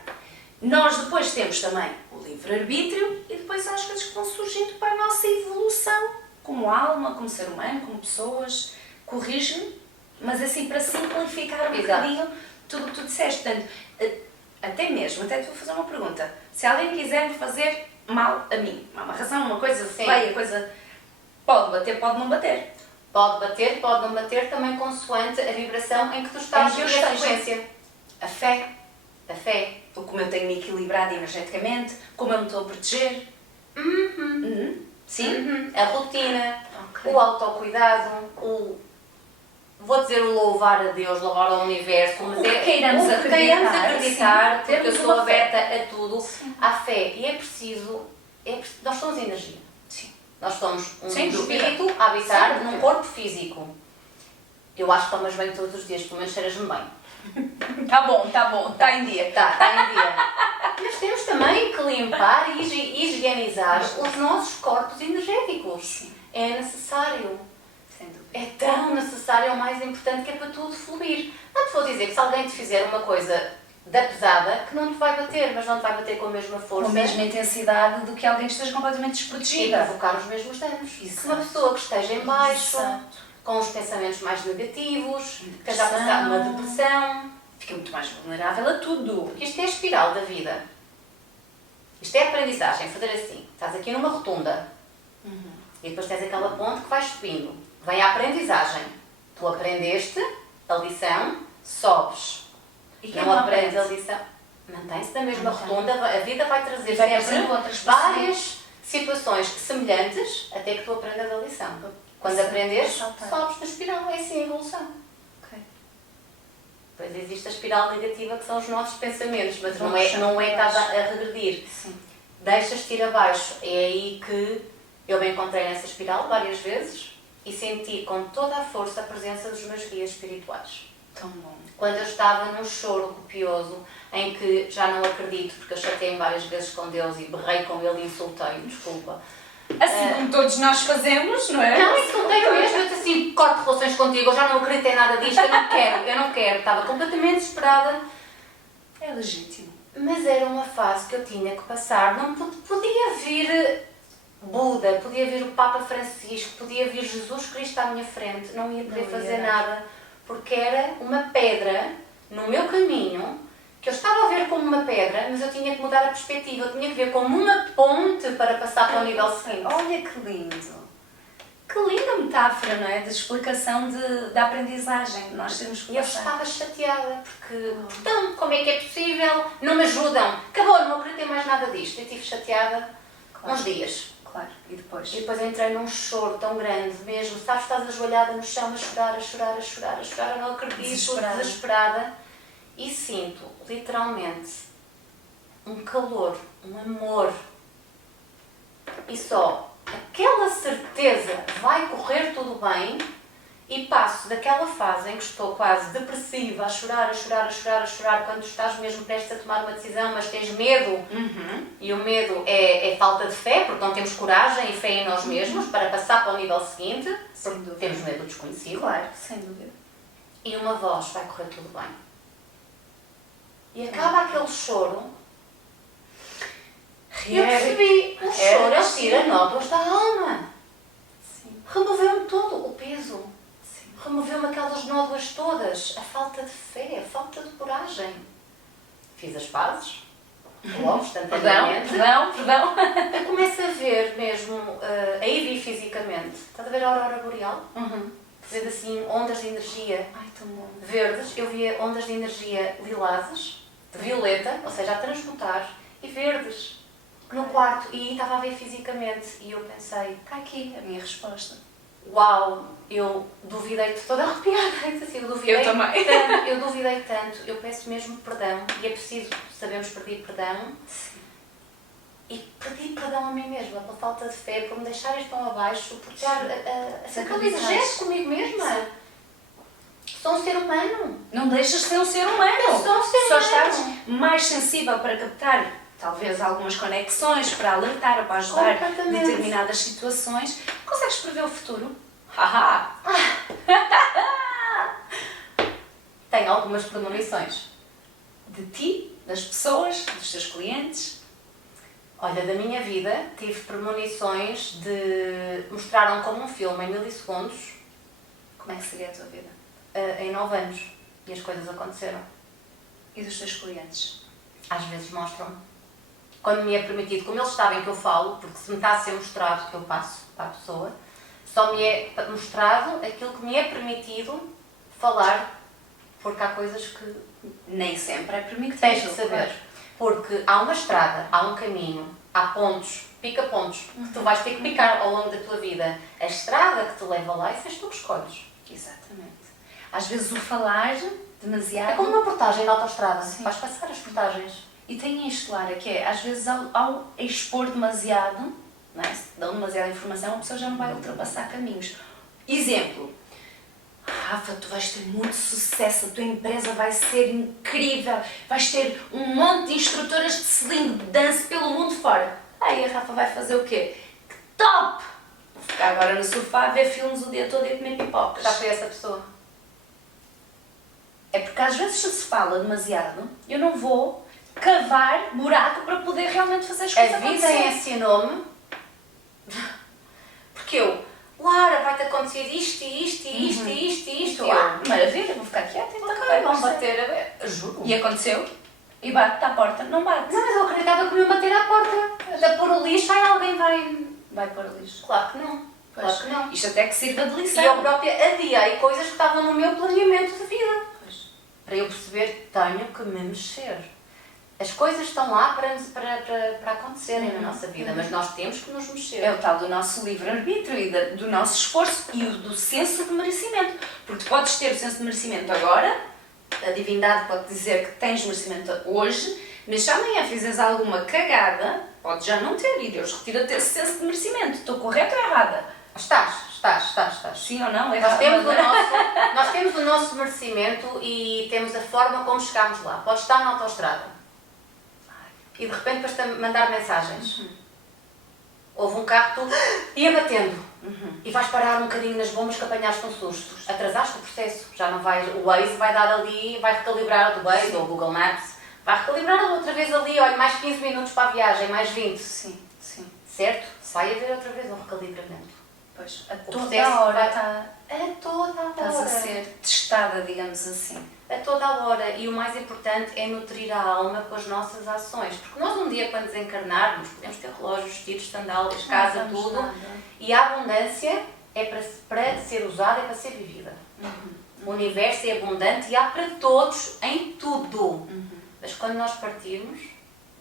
nós depois temos também o livre-arbítrio e depois há as coisas que vão surgindo para a nossa evolução, como alma, como ser humano, como pessoas, corrige-me, mas assim para simplificar um bocadinho tudo o que tu disseste. Portanto, até te vou fazer uma pergunta. Se alguém quiser me fazer mal a mim, uma razão, uma coisa feia, coisa, pode bater, pode não bater. Pode bater, pode não bater, também consoante a vibração em que tu estás Em que eu e a esteja. frequência. A fé, A fé. como eu tenho me equilibrado energeticamente, como eu me estou a proteger. Sim? A rotina, Ok. o autocuidado, vou dizer o louvar a Deus, louvar ao universo, mas O que queiramos acreditar, porque eu temos sou uma fé. aberta a tudo, à fé. E é preciso, nós somos energia. Sim. Nós somos um Sem dúvida. espírito a habitar Sem num dúvida. corpo físico. Eu acho que tomas bem todos os dias, pelo menos cheiras-me bem. Tá bom, está em dia. Está em dia. Mas temos também que limpar e higienizar os nossos corpos energéticos. Sim. É necessário. Sem dúvida. É tão necessário, é o mais importante, que é para tudo fluir. Não te vou dizer que se alguém te fizer uma coisa da pesada, que não te vai bater, mas não te vai bater com a mesma força. Com a mesma intensidade do que alguém que esteja completamente E desprotegida. provocar os mesmos danos. Se Exato. uma pessoa que esteja em baixo, Exato. com os pensamentos mais negativos, que esteja a passar uma depressão. Fica muito mais vulnerável a tudo. Isto é a espiral da vida. Isto é a aprendizagem, fazer assim. Estás aqui numa rotunda e depois tens aquela ponte que vai subindo. Vem a aprendizagem. Tu aprendeste a lição, sobes. E quem Não não aprendes aprende? a lição, mantém-se na mesma Mantém. rotunda. A vida vai trazer Vai sempre trazendo outras várias situações semelhantes até que tu aprendas a lição. Quando Sim, aprendes, saltar. sobes na espiral. É assim a evolução. Ok. Pois existe a espiral negativa, que são os nossos pensamentos, mas não Vamos é estás a abaixo. regredir. Sim. Deixas-te ir abaixo. É aí que eu me encontrei nessa espiral várias vezes e senti com toda a força a presença dos meus guias espirituais. Tão bom. Quando eu estava num choro copioso, em que já não acredito, porque eu chatei-me várias vezes com Deus e berrei com Ele e insultei-o, desculpa. Assim como todos nós fazemos, não é? Não, insultei-o mesmo, eu disse assim, corto relações contigo, eu já não acredito em nada disto, eu não quero. Estava completamente desesperada. É legítimo. Mas era uma fase que eu tinha que passar. Não podia vir Buda, podia vir o Papa Francisco, podia vir Jesus Cristo à minha frente, não ia poder Não ia fazer dar. nada, porque era uma pedra no meu caminho, que eu estava a ver como uma pedra, mas eu tinha que mudar a perspectiva, eu tinha que ver como uma ponte para passar para o nível seguinte. Olha que lindo. Que linda metáfora, não é? De explicação da aprendizagem. Nós temos que E eu passar. estava chateada, porque, então, como é que é possível? Não me ajudam. Acabou, não acreditei mais nada disto. Eu estive chateada uns dias. Claro. E depois? E depois entrei num choro tão grande mesmo. Sabes, estás ajoelhada no chão a chorar, a chorar, a chorar, a chorar. Eu não acredito, Desesperada. desesperada. E sinto, literalmente, um calor, um amor. E só aquela certeza vai correr tudo bem. E passo daquela fase em que estou quase depressiva, a chorar, a chorar, a chorar, a chorar, quando estás mesmo prestes a tomar uma decisão, mas tens medo. E o medo é falta de fé, porque não temos coragem e fé em nós mesmos para passar para o nível seguinte, Sem porque dúvida. temos medo do desconhecido. Claro, sem dúvida. E uma voz, vai correr tudo bem. E acaba aquele choro, e eu percebi, o choro é tira nódoas da alma. Sim. Removeu-me tudo, o peso. Sim. Removeu-me aquelas nódoas todas, a falta de fé, a falta de coragem. Fiz as pazes, logo, instantaneamente. Perdão. Eu começo a ver mesmo, a ir vir fisicamente. Estás a ver a aurora boreal? Vês assim ondas de energia Ai, tão bom. verdes. Eu via ondas de energia lilazes, de violeta, ou seja, a transmutar, e verdes no quarto. E estava a ver fisicamente. E eu pensei, Está aqui a minha resposta. uau, eu duvidei, toda arrepiada, assim, eu duvidei. Eu também. Tanto, eu duvidei tanto, eu peço mesmo perdão e é preciso sabermos pedir perdão. Sim. E pedi perdão a mim mesma pela falta de fé, por me deixar ir tão abaixo, por estar a ser tão exigente comigo mesma. Sim. Sou um ser humano. Não deixas de ser um ser humano. Eu sou um ser Só humano. estás mais sensível para captar talvez algumas conexões, para alertar ou para ajudar determinadas situações. Consegues prever o futuro? Haha! Tenho algumas premonições. De ti, das pessoas, dos teus clientes. Olha, da minha vida, tive premonições de... Mostraram como um filme em milissegundos. Como é que seria a tua vida? Em 9 anos. E as coisas aconteceram. E dos teus clientes? Às vezes mostram-me. Quando me é permitido, como eles sabem que eu falo, porque se me está a ser mostrado que eu passo para a pessoa, só me é mostrado aquilo que me é permitido falar, porque há coisas que nem sempre é permitido. tens de saber. Porque há uma estrada, há um caminho, há pontos, pica-pontos, que tu vais ter que picar ao longo da tua vida. A estrada que te leva lá, isso és tu que escolhes. Exatamente. Às vezes o falar demasiado... É como uma portagem na autoestrada. Sim. Vais passar as portagens. E tem isto, Lara, que é, às vezes ao expor demasiado, não é? Se dão demasiada informação, a pessoa já não vai ultrapassar caminhos. Exemplo. Rafa, tu vais ter muito sucesso, a tua empresa vai ser incrível, vais ter um monte de instrutoras de sling dance pelo mundo fora. Aí a Rafa vai fazer o quê? Que top! Vou ficar agora no sofá a ver filmes o dia todo e a comer pipocas. Já foi essa pessoa. É porque às vezes se fala demasiado, eu não vou cavar buraco para poder realmente fazer as coisas A vida acontecer. ensinou-me, porque Lara, vai-te acontecer isto e isto e isto e isto e isto. E eu, maravilha, vou ficar quieta, então Ok, vão bater a ver. Juro. E aconteceu? E bate à porta? Não bate. Não, mas eu acreditava que me iam bater à porta. Até pôr o lixo, aí alguém vai pôr o lixo. Claro que não. Pois. Claro que não. Isto até que sirva de lição. E eu própria adiei coisas que estavam no meu planeamento de vida. Pois. Para eu perceber, tenho que me mexer. As coisas estão lá para acontecerem na nossa vida, mas nós temos que nos mexer. É o tal do nosso livre-arbítrio e do nosso esforço e do senso de merecimento. Porque tu podes ter o senso de merecimento agora, a divindade pode dizer que tens merecimento hoje, mas se amanhã fizeres alguma cagada, podes já não ter e Deus retira-te esse senso de merecimento. Estou correta ou errada? Estás. Sim ou não? Nós temos o nosso merecimento e temos a forma como chegámos lá. Podes estar na autoestrada e de repente depois te mandar mensagens. Houve um carro, tu ia batendo e vais parar um bocadinho nas bombas que apanhaste um susto. Atrasaste o processo, já não vais, o Waze vai dar ali, vai recalibrar o Waze ou o Google Maps, vai recalibrar outra vez ali, olha, mais 15 minutos para a viagem, mais 20. Sim. Certo? Sai a ver outra vez um recalibramento. Pois, a O toda processo a hora vai- A toda a hora. estás a ser testada, digamos assim. A toda a hora. E o mais importante é nutrir a alma com as nossas ações. Porque nós um dia, quando desencarnarmos, podemos ter relógios, vestidos, sandálias, casa, Não vamos tudo. nada. E a abundância é para ser usada, é para ser vivida. O universo é abundante e há para todos, em tudo. Mas quando nós partirmos,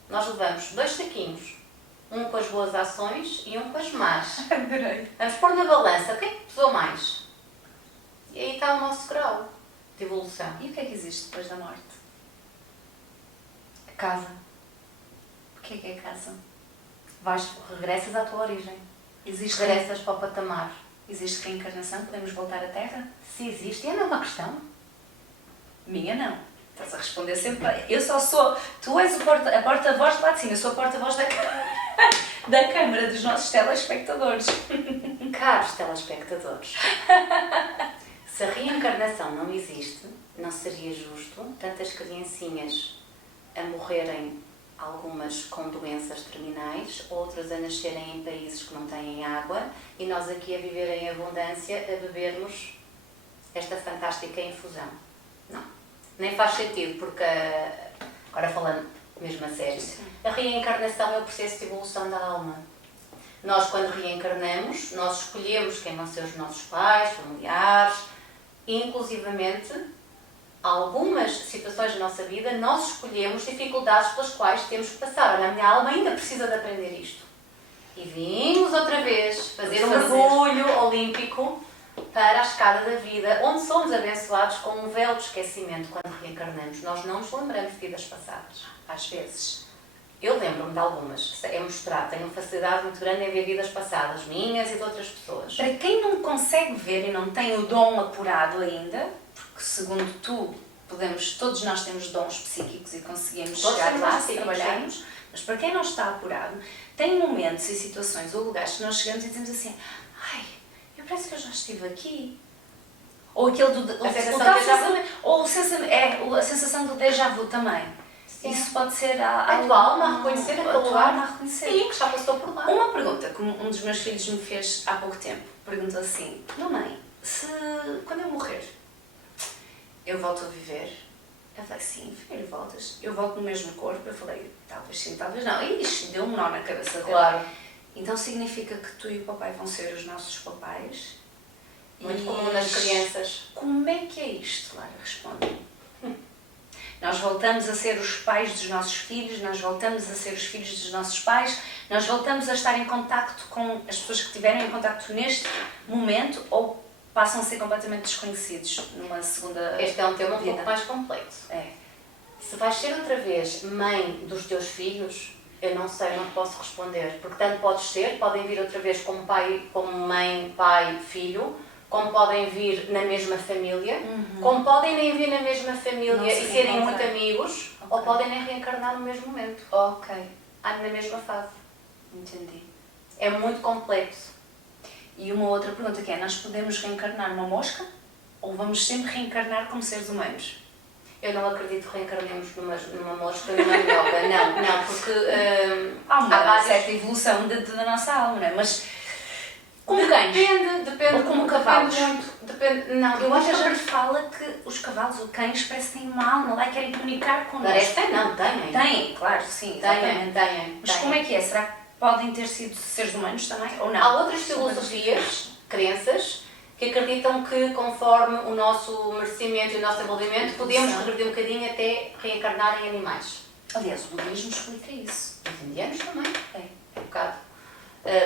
nós levamos 2 saquinhos. Um com as boas ações e um com as más. Adorei. Vamos pôr na balança. O que é que pesou mais? E aí está o nosso grau de evolução. E o que é que existe depois da morte? A casa. O que é casa? Regressas à tua origem. Existe, Regressas para o patamar. existe reencarnação? Podemos voltar à Terra? Se existe, é a mesma questão. Minha não. Estás a responder sempre. Eu só sou. Tu és a porta-voz de lá de cima, eu sou a porta-voz da Câmara dos nossos telespectadores. Caros telespectadores, se a reencarnação não existe, não seria justo tantas criancinhas a morrerem, algumas com doenças terminais, outras a nascerem em países que não têm água e nós aqui a viver em abundância, a bebermos esta fantástica infusão. Não, nem faz sentido, porque, agora falando mesmo a sério, a reencarnação é o processo de evolução da alma. Nós, quando reencarnamos, nós escolhemos quem vão ser os nossos pais, familiares, e, inclusivamente, algumas situações da nossa vida, nós escolhemos dificuldades pelas quais temos que passar. Olha, a minha alma ainda precisa de aprender isto. E vimos outra vez fazer um Fazer. mergulho olímpico para a escada da vida, onde somos abençoados com um véu de esquecimento quando reencarnamos. Nós não nos lembramos de vidas passadas. Às vezes. Eu lembro-me de algumas. É mostrado. Tenho uma facilidade muito grande em ver vidas passadas, minhas e de outras pessoas. Para quem não consegue ver e não tem o dom apurado ainda, porque segundo tu, todos nós temos dons psíquicos e conseguimos Todos chegar temos lá dons se psíquicos, trabalharmos, mas para quem não está apurado, tem momentos e situações ou lugares que nós chegamos e dizemos assim, ai, eu parece que eu já estive aqui. Ou aquele do... A sensação de déjà vu. Ou a sensação do déjà vu também. Sim. Isso pode ser A tua alma a reconhecer aquele a tua lugar. alma a reconhecer. Sim, que já passou por lá. Uma pergunta que um dos meus filhos me fez há pouco tempo. Perguntou assim, mamãe, quando eu morrer, eu volto a viver? Eu falei, sim, filho, voltas. Eu volto no mesmo corpo? Eu falei, talvez sim, talvez não. E isto deu um nó na cabeça dele. Claro. Então significa que tu e o papai vão ser os nossos papais? Muito E comum nas crianças. como é que é isto, Lara? Responde. Nós voltamos a ser os pais dos nossos filhos, nós voltamos a ser os filhos dos nossos pais, nós voltamos a estar em contacto com as pessoas que estiverem em contacto neste momento ou passam a ser completamente desconhecidos numa segunda Este é um tema um vida. pouco mais complexo. É. Se vais ser outra vez mãe dos teus filhos, eu não sei, não te posso responder. Porque tanto podes ser, podem vir outra vez como pai, como mãe, pai, filho, como podem vir na mesma família, como podem nem vir na mesma família Não e se serem encontrar. muito amigos, ou podem nem reencarnar no mesmo momento, Ok, na mesma fase. entendi. É muito complexo. E uma outra pergunta que é, nós podemos reencarnar numa mosca ou vamos sempre reencarnar como seres humanos? Eu não acredito que reencarnemos numa mosca, numa minhoca. Não, porque Há uma várias- certa evolução dentro da nossa alma, não é? Mas como cães? Depende. Ou como cavalos? Depende muito. Depende, não, Eu acho que a que gente fala que os cavalos ou cães parecem que têm uma alma lá e querem comunicar connosco. Parece, não, têm. Têm, claro, sim, exatamente. Têm. Mas como é que é? Será que podem ter sido seres humanos também ou não? Há outras filosofias, crenças, que acreditam que conforme o nosso merecimento e o nosso envolvimento, podemos regredir um bocadinho até reencarnar em animais. Aliás, o budismo explica isso. Os indianos também. É. Um bocado.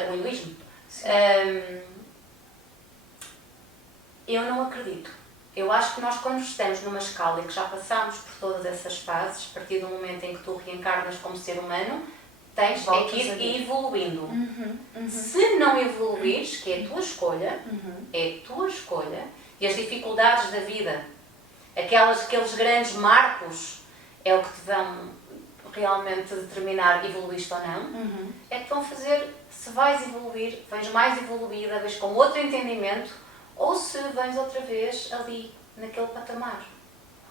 O hinduísmo. Eu não acredito. Eu acho que nós, quando estamos numa escala em que já passamos por todas essas fases, a partir do momento em que tu reencarnas como ser humano, tens Voltas que a ver. ir evoluindo. Se não evoluires, que é a tua escolha, e as dificuldades da vida, aqueles grandes marcos, é o que te vão realmente determinar evoluíste ou não, é que vão fazer, se vais evoluir, vens mais evoluída, vens com outro entendimento, ou se vens outra vez ali, naquele patamar.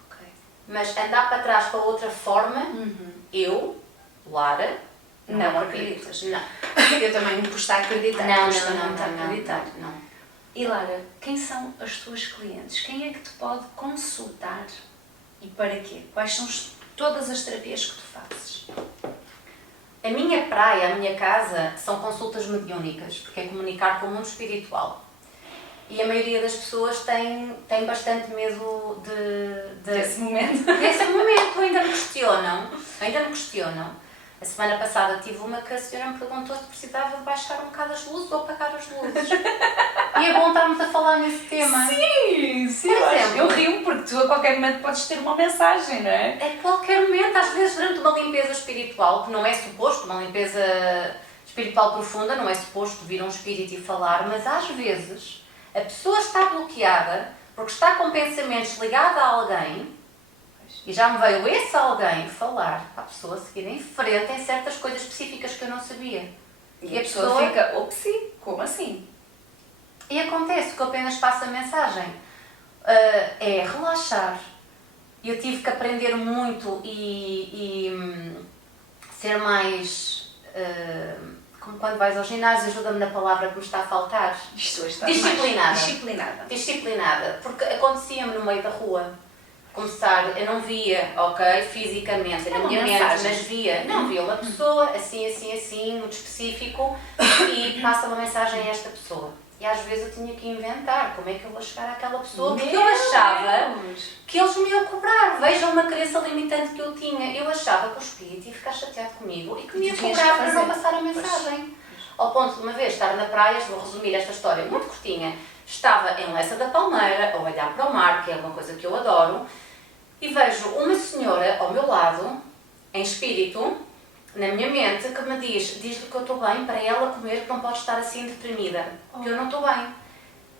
Ok. Mas andar para trás para outra forma, eu, Lara, Não acreditas? Não. Eu também me custa a acreditar. Custa muito a acreditar. não. E Lara, quem são as tuas clientes? Quem é que te pode consultar e para quê? Quais são todas as terapias que tu fazes? A minha praia, a minha casa, são consultas mediúnicas, porque é comunicar com o mundo espiritual. E a maioria das pessoas tem bastante medo Desse momento? desse momento, ainda me questionam. A semana passada tive uma que a senhora me perguntou se precisava de baixar um bocado as luzes ou apagar as luzes. E é bom estarmos a falar nesse tema. Sim, Por exemplo, eu rio porque tu a qualquer momento podes ter uma mensagem, não é? A qualquer momento, às vezes durante uma limpeza espiritual, que não é suposto, uma limpeza espiritual profunda, não é suposto vir um espírito e falar, mas às vezes a pessoa está bloqueada porque está com pensamentos ligados a alguém e já me veio esse alguém falar para a pessoa seguir em frente em certas coisas específicas que eu não sabia. E a pessoa fica, opsi, como assim? E acontece que eu apenas passo a mensagem. É relaxar. Eu tive que aprender muito e ser mais... como quando vais ao ginásio, ajuda-me na palavra que me está a faltar. Isto está Disciplinada. Disciplinada. Porque acontecia-me no meio da rua. Começar, eu não via, ok, fisicamente, na minha mente, mas via uma pessoa, assim, muito específico, e passa uma mensagem a esta pessoa. E às vezes eu tinha que inventar como é que eu vou chegar àquela pessoa, porque eu achava que eles me iam cobrar. Vejam uma crença limitante que eu tinha. Eu achava que o espírito ia ficar chateado comigo e que me ia cobrar para não passar a mensagem. ao ponto de uma vez estar na praia, vou resumir esta história muito curtinha, estava em Lessa da Palmeira, a olhar para o mar, que é uma coisa que eu adoro, e vejo uma senhora ao meu lado, em espírito, na minha mente, que me diz-lhe que eu estou bem para ela comer, que não pode estar assim deprimida, que eu não estou bem.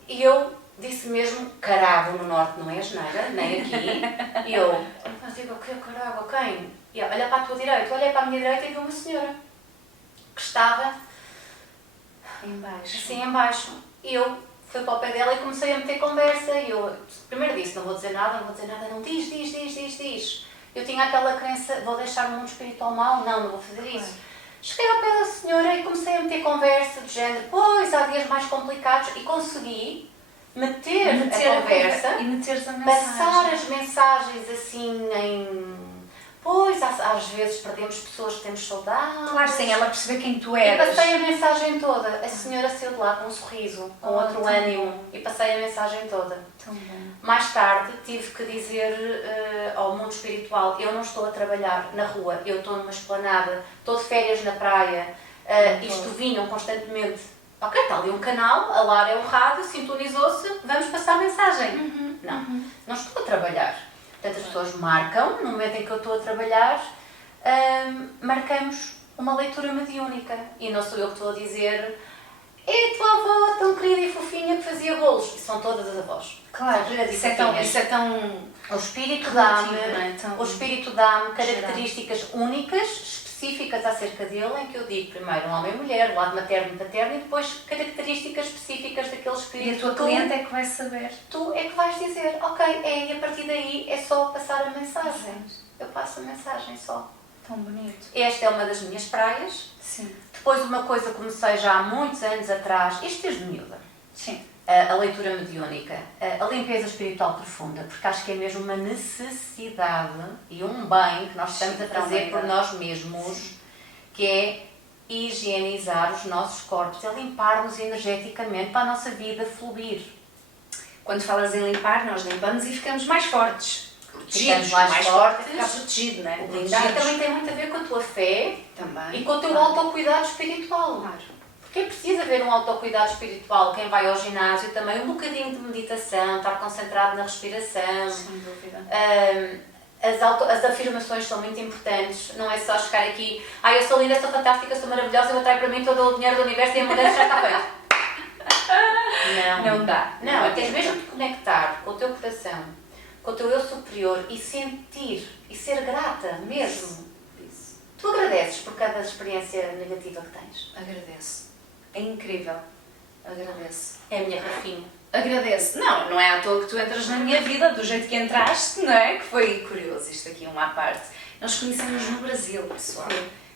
E eu disse mesmo, Carago no norte não é asneira, nem aqui. E eu, mas digo, o que é Carago, quem? E ela, olha para a tua direita, olhei para a minha direita e vi uma senhora que estava assim em baixo. E eu fui para o pé dela e comecei a meter conversa. E eu primeiro disse, não vou dizer nada, não, diz. Eu tinha aquela crença, vou deixar o mundo espiritual mal? Não vou fazer isso. Cheguei ao pé da senhora e comecei a meter conversa do género, pois, há dias mais complicados, e consegui meter a conversa e meter a passar as mensagens assim em... Pois, às vezes perdemos pessoas que temos saudades. Claro, sem ela perceber quem tu E eras. passei a mensagem toda. A senhora saiu de lá com um sorriso, com outro ânimo, e passei a mensagem toda. Tão bom. Mais tarde tive que dizer ao mundo espiritual, eu não estou a trabalhar na rua, eu estou numa esplanada, estou de férias na praia, isto vinham constantemente. Ok, está ali um canal, a Lara é o rádio, sintonizou-se, vamos passar a mensagem. Não estou a trabalhar. Portanto, as pessoas marcam, no momento em que eu estou a trabalhar, marcamos uma leitura mediúnica. E não sou eu que estou a dizer, é a tua avó tão querida e fofinha que fazia bolos. E são todas as avós. Claro, isso é tão o espírito dá-me, não é? o espírito dá-me características únicas, específicas acerca dele, em que eu digo primeiro um homem e mulher, o lado materno e paterno, e depois características específicas daquele espírito. E a tua cliente é que vai saber. Tu é que vais dizer, ok, e a partir daí é só passar a mensagem. Eu passo a mensagem só. Tão bonito. Esta é uma das minhas praias. Sim. Depois uma coisa que comecei já há muitos anos atrás, isto desde miúda. Sim. A leitura mediúnica, a limpeza espiritual profunda, porque acho que é mesmo uma necessidade e um bem que nós estamos a fazer por nós mesmos, que é higienizar os nossos corpos, é limpar-nos energeticamente para a nossa vida fluir. Quando falas em limpar, nós limpamos e ficamos mais fortes. Ficamos mais fortes. Ficar protegido, não é? O protegido também tem muito a ver com a tua fé também. E com o teu autocuidado espiritual. Claro. Porque é preciso haver um autocuidado espiritual. Quem vai ao ginásio também, um bocadinho de meditação, estar concentrado na respiração. Sem dúvida. As afirmações são muito importantes. Não é só chegar aqui, eu sou linda, sou fantástica, sou maravilhosa, eu atraio para mim todo o dinheiro do universo e a mudança já está feita. Não dá. Não, tens mesmo de conectar com o teu coração, com o teu eu superior e sentir e ser grata mesmo. Isso. Tu agradeces por cada experiência negativa que tens? Agradeço. É incrível. Agradeço. É a minha Rafinha. Agradeço. Não é à toa que tu entras na minha vida do jeito que entraste, não é? Que foi curioso, isto aqui uma à parte. Nós conhecemos no Brasil, pessoal.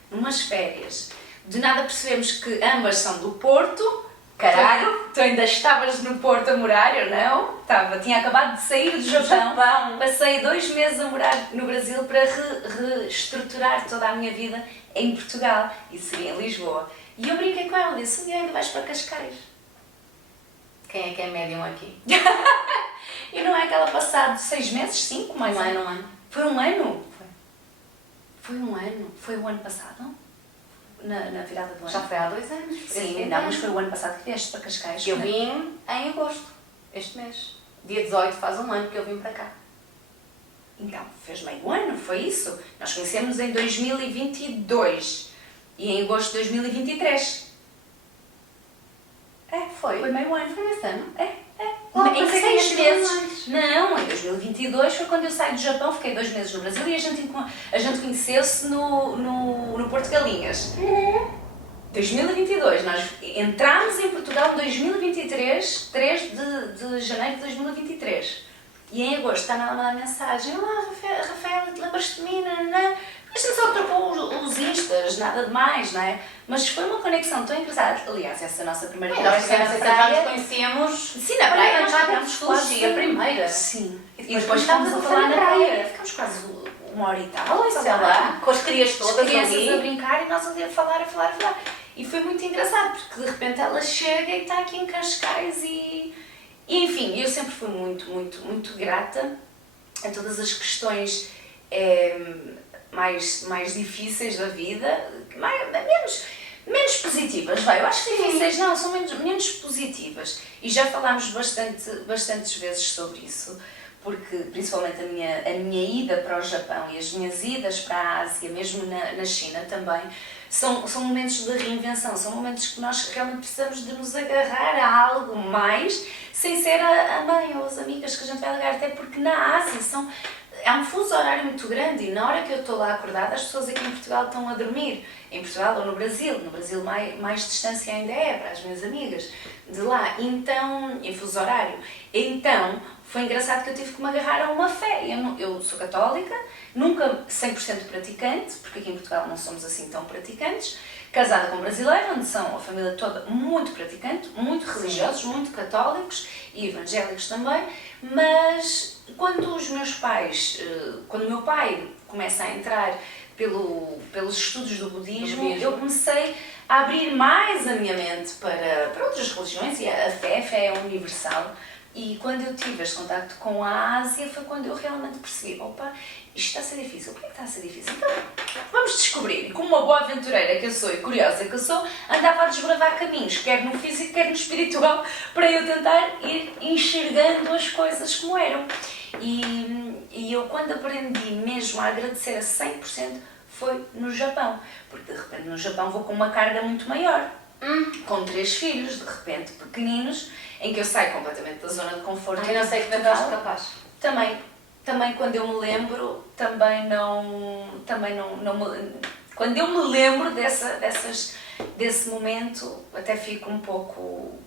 Numas férias. De nada percebemos que ambas são do Porto. Caralho! Tu ainda estavas no Porto a morar, eu não? Tinha acabado de sair do Japão. Passei 2 meses a morar no Brasil para reestruturar toda a minha vida em Portugal. E segui em Lisboa. E eu brinquei com ela, disse, um dia ainda vais para Cascais. Quem é que é médium aqui? E não é que ela passado 6 meses, 5, mais um ano. Foi um ano? Foi um ano? Foi o ano passado? Na virada do ano? Já foi há 2 anos. Sim, não, mas foi o ano passado que vieste para Cascais. Eu vim em agosto, este mês. Dia 18 faz um ano que eu vim para cá. Então, fez meio ano, foi isso? Nós conhecemos em 2022 e em agosto de 2023. Foi meio ano. Foi nesse ano? Em 6 meses. Não, em 2022 foi quando eu saí do Japão, fiquei 2 meses no Brasil e a gente conheceu-se no Porto Galinhas. 2022, nós entramos em Portugal em 2023, 3 de janeiro de 2023. E em agosto está-me a mandar mensagem, olá Rafaela, lembras-te de mim? Não. A gente só trocou os instas, nada de mais, não é? Mas foi uma conexão tão engraçada. Aliás, essa é a nossa primeira conversa na praia. Nós conhecíamos. Sim, na praia nós ficámos quase a primeira. Sim. E depois estávamos a falar na praia. Ficámos quase 1h e tal. Sei lá, com as crias todas as crianças ali. A brincar e nós ali a falar. E foi muito engraçado, porque de repente ela chega e está aqui em Cascais e enfim, eu sempre fui muito grata a todas as questões mais difíceis da vida, menos positivas, vai. Eu acho que difíceis não, são menos positivas. E já falámos bastantes vezes sobre isso, porque principalmente a minha ida para o Japão e as minhas idas para a Ásia, mesmo na China também, são momentos de reinvenção, são momentos que nós realmente precisamos de nos agarrar a algo mais, sem ser a mãe ou as amigas que a gente vai agarrar, até porque na Ásia há um fuso horário muito grande e na hora que eu estou lá acordada, as pessoas aqui em Portugal estão a dormir. Em Portugal ou no Brasil mais distância ainda é para as minhas amigas de lá, então, em fuso horário. Então, foi engraçado que eu tive que me agarrar a uma fé. Eu sou católica, nunca 100% praticante, porque aqui em Portugal não somos assim tão praticantes, casada com um brasileiro, onde são a família toda muito praticante, muito religiosos, muito católicos e evangélicos também, mas quando o meu pai começa a entrar pelos estudos do budismo, eu comecei a abrir mais a minha mente para outras religiões e a fé é universal. E quando eu tive este contacto com a Ásia foi quando eu realmente percebi, opa, isto está a ser difícil. Porquê que está a ser difícil? Então, vamos descobrir. Como uma boa aventureira que eu sou e curiosa que eu sou, andava a desbravar caminhos, quer no físico, quer no espiritual, para eu tentar ir enxergando as coisas como eram. E eu, quando aprendi mesmo a agradecer a 100%, foi no Japão. Porque, de repente, no Japão vou com uma carga muito maior. Com 3 filhos, de repente, pequeninos, em que eu saio completamente da zona de conforto. Eu não sei como é que estás capaz. Também quando eu me lembro, quando eu me lembro desse momento, até fico um pouco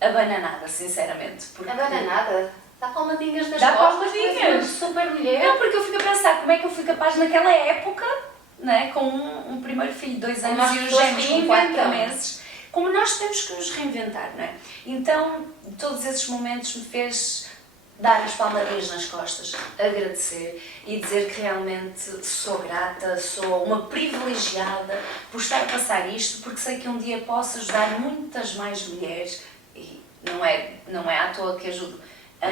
abananada, sinceramente. Porque... Abananada? Dá palmadinhas nas Dá costas, palmadinhas. Super mulher. Não, porque eu fico a pensar como é que eu fui capaz naquela época, né, com um primeiro filho de 2 anos e os gêmeos com 4 meses, como nós temos que nos reinventar, não é? Então, todos esses momentos me fez dar as palmadinhas nas costas, agradecer e dizer que realmente sou grata, sou uma privilegiada por estar a passar isto, porque sei que um dia posso ajudar muitas mais mulheres e não é à toa que ajudo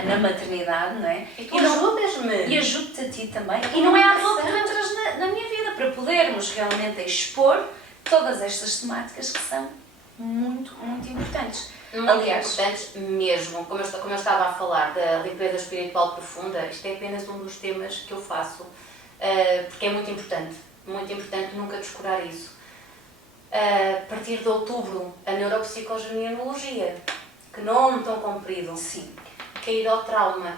na maternidade, não é? E tu ajudas-me. E ajudo-te a ti também. E não é à toa que tu entras na minha vida, para podermos realmente expor todas estas temáticas que são muito, muito importantes. Aliás, importantes mesmo. Como eu estava a falar da limpeza espiritual profunda, isto é apenas um dos temas que eu faço, porque é muito importante nunca descurar isso. A partir de outubro, a neuropsicogenealogia, que nome tão comprido. Sim. Cair ao trauma,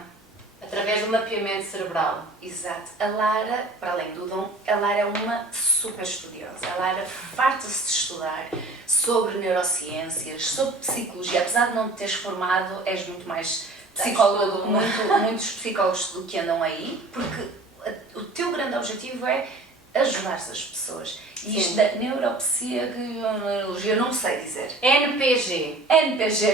através do mapeamento cerebral. Exato. A Lara, para além do dom, a Lara é uma super estudiosa. A Lara farta-se de estudar sobre neurociências, sobre psicologia. Apesar de não te teres formado, és muito mais psicóloga do que muitos psicólogos do que andam aí, porque o teu grande objetivo é ajudar as pessoas. E isto da neuropsicogenealogia, não sei dizer. NPG,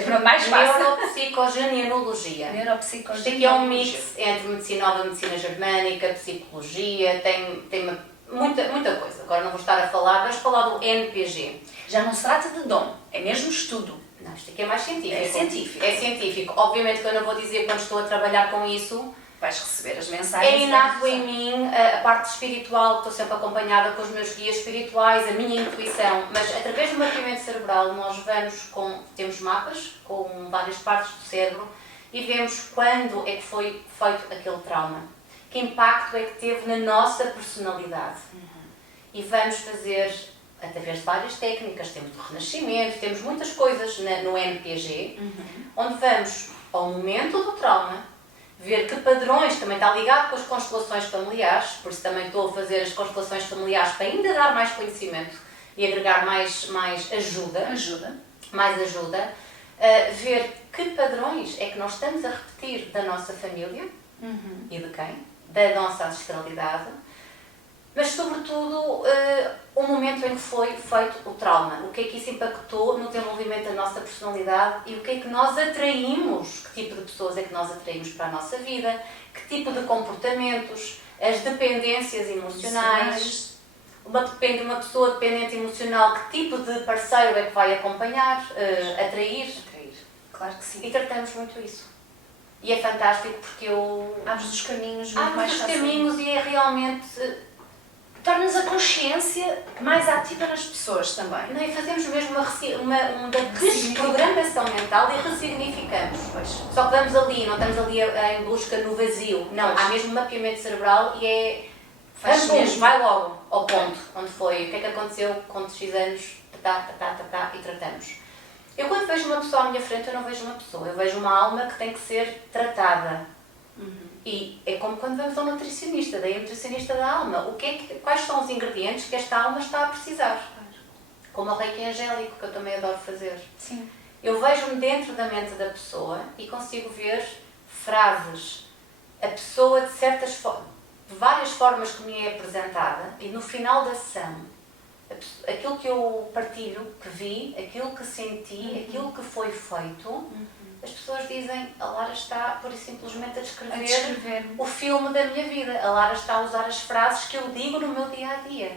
para mais fácil. Neuropsicogenealogia. Isto aqui é um mix entre medicina nova, medicina germânica, psicologia, tem muita coisa. Agora não vou estar a falar, mas falar do NPG. Já não se trata de dom, é mesmo estudo. Não, isto aqui é mais científico. É científico. Obviamente que eu não vou dizer quando estou a trabalhar com isso. Vais receber as mensagens. É inato em mim a parte espiritual, estou sempre acompanhada com os meus guias espirituais, a minha intuição, mas através do mapeamento cerebral nós temos mapas com várias partes do cérebro e vemos quando é que foi feito aquele trauma, que impacto é que teve na nossa personalidade. E vamos fazer, através de várias técnicas, temos o renascimento, temos muitas coisas no NPG, onde vamos ao momento do trauma, ver que padrões, também está ligado com as constelações familiares, por isso também estou a fazer as constelações familiares para ainda dar mais conhecimento e agregar mais ajuda. Ver que padrões é que nós estamos a repetir da nossa família e de quem? Da nossa ancestralidade, mas sobretudo o momento em que foi feito o trauma, o que é que isso impactou no desenvolvimento da nossa personalidade e o que é que nós atraímos, que tipo de pessoas é que nós atraímos para a nossa vida, que tipo de comportamentos, as dependências emocionais, uma pessoa dependente emocional, que tipo de parceiro é que vai acompanhar, atrair. Claro que sim. E tratamos muito isso. E é fantástico porque abres os caminhos muito mais facilmente. E é realmente tornas a consciência mais ativa nas pessoas também. Não, e fazemos mesmo uma desprogramação mental e ressignificamos. Pois. Só que vamos ali, não estamos ali em busca no vazio. Não, Pois. há mesmo um mapeamento cerebral e é... Faz mesmo. Vai logo ao ponto onde foi, o que é que aconteceu com X anos, e tratamos. Eu quando vejo uma pessoa à minha frente, eu não vejo uma pessoa, eu vejo uma alma que tem que ser tratada. E é como quando vamos ao nutricionista, daí a nutricionista da alma. Quais são os ingredientes que esta alma está a precisar? Como o reiki angélico, que eu também adoro fazer. Sim. Eu vejo-me dentro da mente da pessoa e consigo ver frases. A pessoa, de várias formas que me é apresentada, e no final da sessão, aquilo que eu partilho, que vi, aquilo que senti, aquilo que foi feito, as pessoas dizem: a Lara está, por e simplesmente, a descrever o filme da minha vida. A Lara está a usar as frases que eu digo no meu dia-a-dia.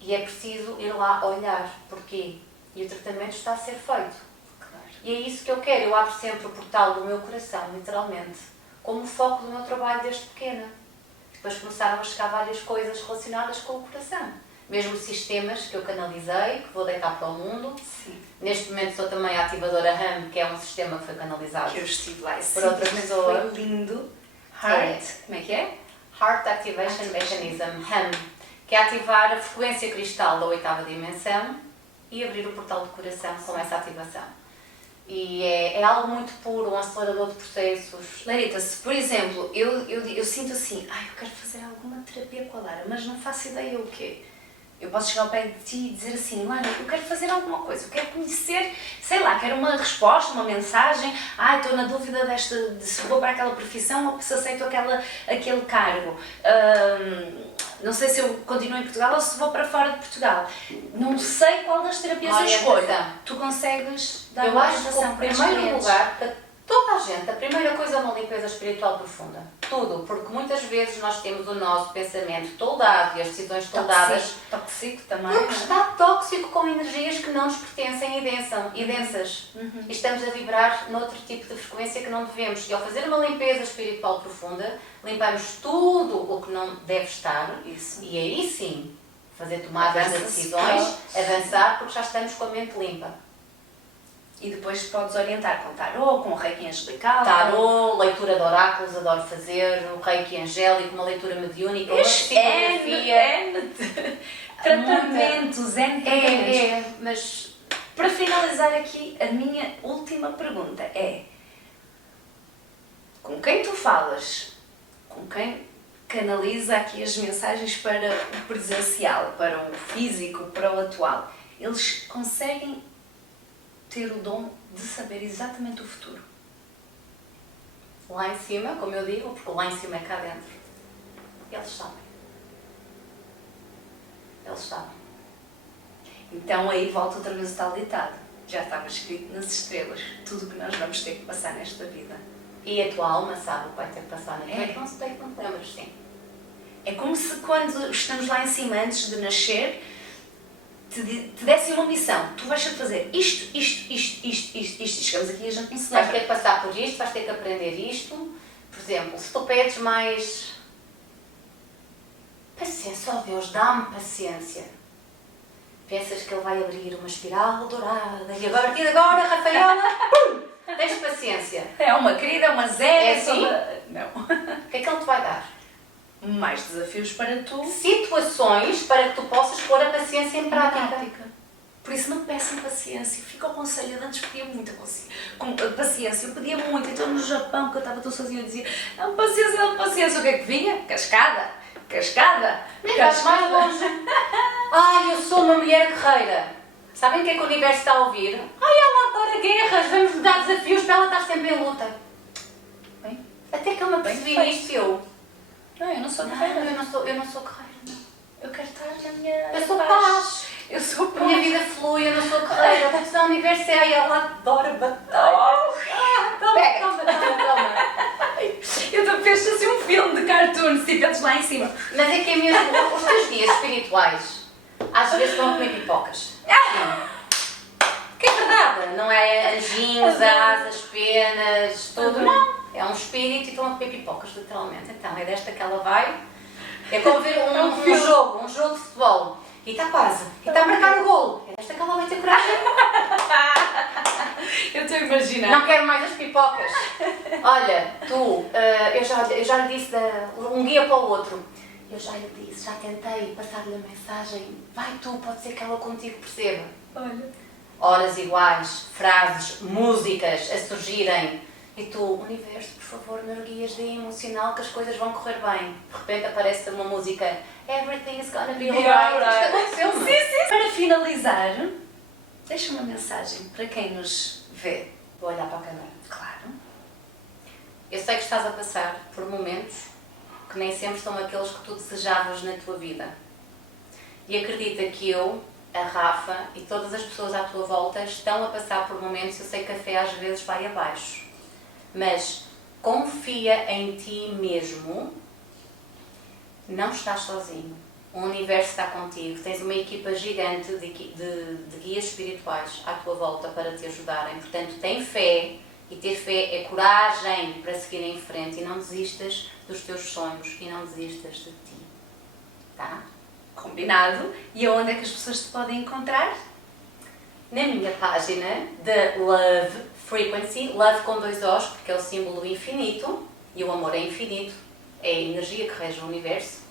E é preciso ir lá olhar. Porquê? E o tratamento está a ser feito. Claro. E é isso que eu quero. Eu abro sempre o portal do meu coração, literalmente, como o foco do meu trabalho desde pequena. Depois começaram a chegar várias coisas relacionadas com o coração. Mesmo sistemas que eu canalizei, que vou deitar para o mundo. Sim. Neste momento sou também a ativadora RAM, que é um sistema que foi canalizado Que eu estive lá e por outra pessoa. foi lindo. Heart. Como é que é? Heart Activation Mechanism, RAM, que é ativar a frequência cristal da 8ª dimensão e abrir o portal do coração com essa ativação. E é algo muito puro, um acelerador de processos. Larita, se por exemplo, eu sinto assim, eu quero fazer alguma terapia com a Lara, mas não faço ideia o quê. Eu posso chegar ao pé de ti e dizer assim: Lara, eu quero fazer alguma coisa, eu quero conhecer, sei lá, quero uma resposta, uma mensagem, estou na dúvida de se vou para aquela profissão ou se aceito aquele cargo. Não sei se eu continuo em Portugal ou se vou para fora de Portugal. Não sei qual das terapias eu escolho. Tu consegues dar uma orientação? Eu acho que, em para primeiro lugar, para toda a gente, a primeira coisa é uma limpeza espiritual profunda. Tudo, porque muitas vezes nós temos o nosso pensamento toldado e as decisões toldadas. Tóxico também. Porque está tóxico com energias que não nos pertencem e densas. E estamos a vibrar noutro tipo de frequência que não devemos. E ao fazer uma limpeza espiritual profunda, limpamos tudo o que não deve estar. Isso. E aí sim, fazer tomadas de decisões, avançar, porque já estamos com a mente limpa. E depois podes orientar com tarô, com o reiki angelical. Tarô, leitura de oráculos, adoro fazer, o reiki angélico, uma leitura mediúnica, uma psicografia. Tratamentos, tratamentos. Mas para finalizar aqui, a minha última pergunta é: com quem tu falas? Com quem canaliza aqui as mensagens para o presencial, para o físico, para o atual? Eles conseguem ter o dom de saber exatamente o futuro? Lá em cima, como eu digo, porque lá em cima é cá dentro, eles sabem. Eles sabem. Então aí volta outra vez o tal ditado. Já estava escrito nas estrelas tudo o que nós vamos ter que passar nesta vida. E a tua alma sabe o que vai ter que passar na vida. É que não se tem, não te lembras, sim. É como se quando estamos lá em cima, antes de nascer, te dessem uma missão. Tu vais ter que fazer isto. E chegamos aqui e a gente não se Vais lembra. ter que passar por isto, vais ter que aprender isto. Por exemplo, se tu pedes mais paciência, oh Deus, dá-me paciência. Pensas que ele vai abrir uma espiral dourada e a partir de agora, Rafaela, tens paciência. É uma querida, uma zero. É assim? Não. O que é que ele te vai dar? Mais desafios para tu. Situações para que tu possas pôr a paciência em prática. Por isso não peçam paciência. Fica o conselho. Antes pedia muita paciência. Eu pedia muito. Então no Japão, que eu estava tão sozinha, eu dizia: não, paciência. O que é que vinha? Cascada. Nem vais mais longe. Ai, eu sou uma mulher guerreira. Sabem o que é que o universo está a ouvir? Ai, ela adora guerras. Vamos lhe dar desafios para ela estar sempre em luta. Bem, Até que eu me apercebi feito. nisto e eu... não, eu não sou Não, guerreira. eu não sou guerreira, não. Eu quero estar na minha Eu sou paz. Eu sou A paz. minha vida flui, eu não sou guerreira. Porque senão o universo é... Ai, ela adora batalhas. Toma. Eu te penso assim um filme de cartoons, tipo eles lá em cima. Mas é que é mesmo... Os teus dias espirituais, às vezes estão a comer pipocas. Que é verdade. Não é anjinhos, asas, penas, tudo. Não. É um espírito e estão a comer pipocas, literalmente. Então, é desta que ela vai É como ver um jogo de futebol. E está quase. E está a marcar o golo. É esta que ela vai ter coragem. Eu estou a imaginar. Não quero mais as pipocas. Olha, tu, eu já lhe disse um guia para o outro. Eu já lhe disse, já tentei passar-lhe a mensagem. Vai tu, pode ser que ela contigo perceba. Olha. Horas iguais, frases, músicas a surgirem. E tu, universo, por favor, meus guias, deem emocional que as coisas vão correr bem. De repente aparece uma música Everything is gonna be alright. Isto aconteceu-me. Sim. Para finalizar, deixa uma mensagem para quem nos vê. Vou olhar para a câmera. Claro. Eu sei que estás a passar por momentos que nem sempre são aqueles que tu desejavas na tua vida. E acredita que eu, a Rafa e todas as pessoas à tua volta estão a passar por momentos, eu sei que a fé às vezes vai abaixo. Mas confia em ti mesmo, não estás sozinho. O universo está contigo, tens uma equipa gigante de guias espirituais à tua volta para te ajudarem. Portanto, tem fé, e ter fé é coragem para seguir em frente e não desistas dos teus sonhos e não desistas de ti. Tá? Combinado. E onde é que as pessoas te podem encontrar? Na minha página de Love Frequency, Love com 2 Os, porque é o símbolo do infinito, e o amor é infinito, é a energia que rege o universo.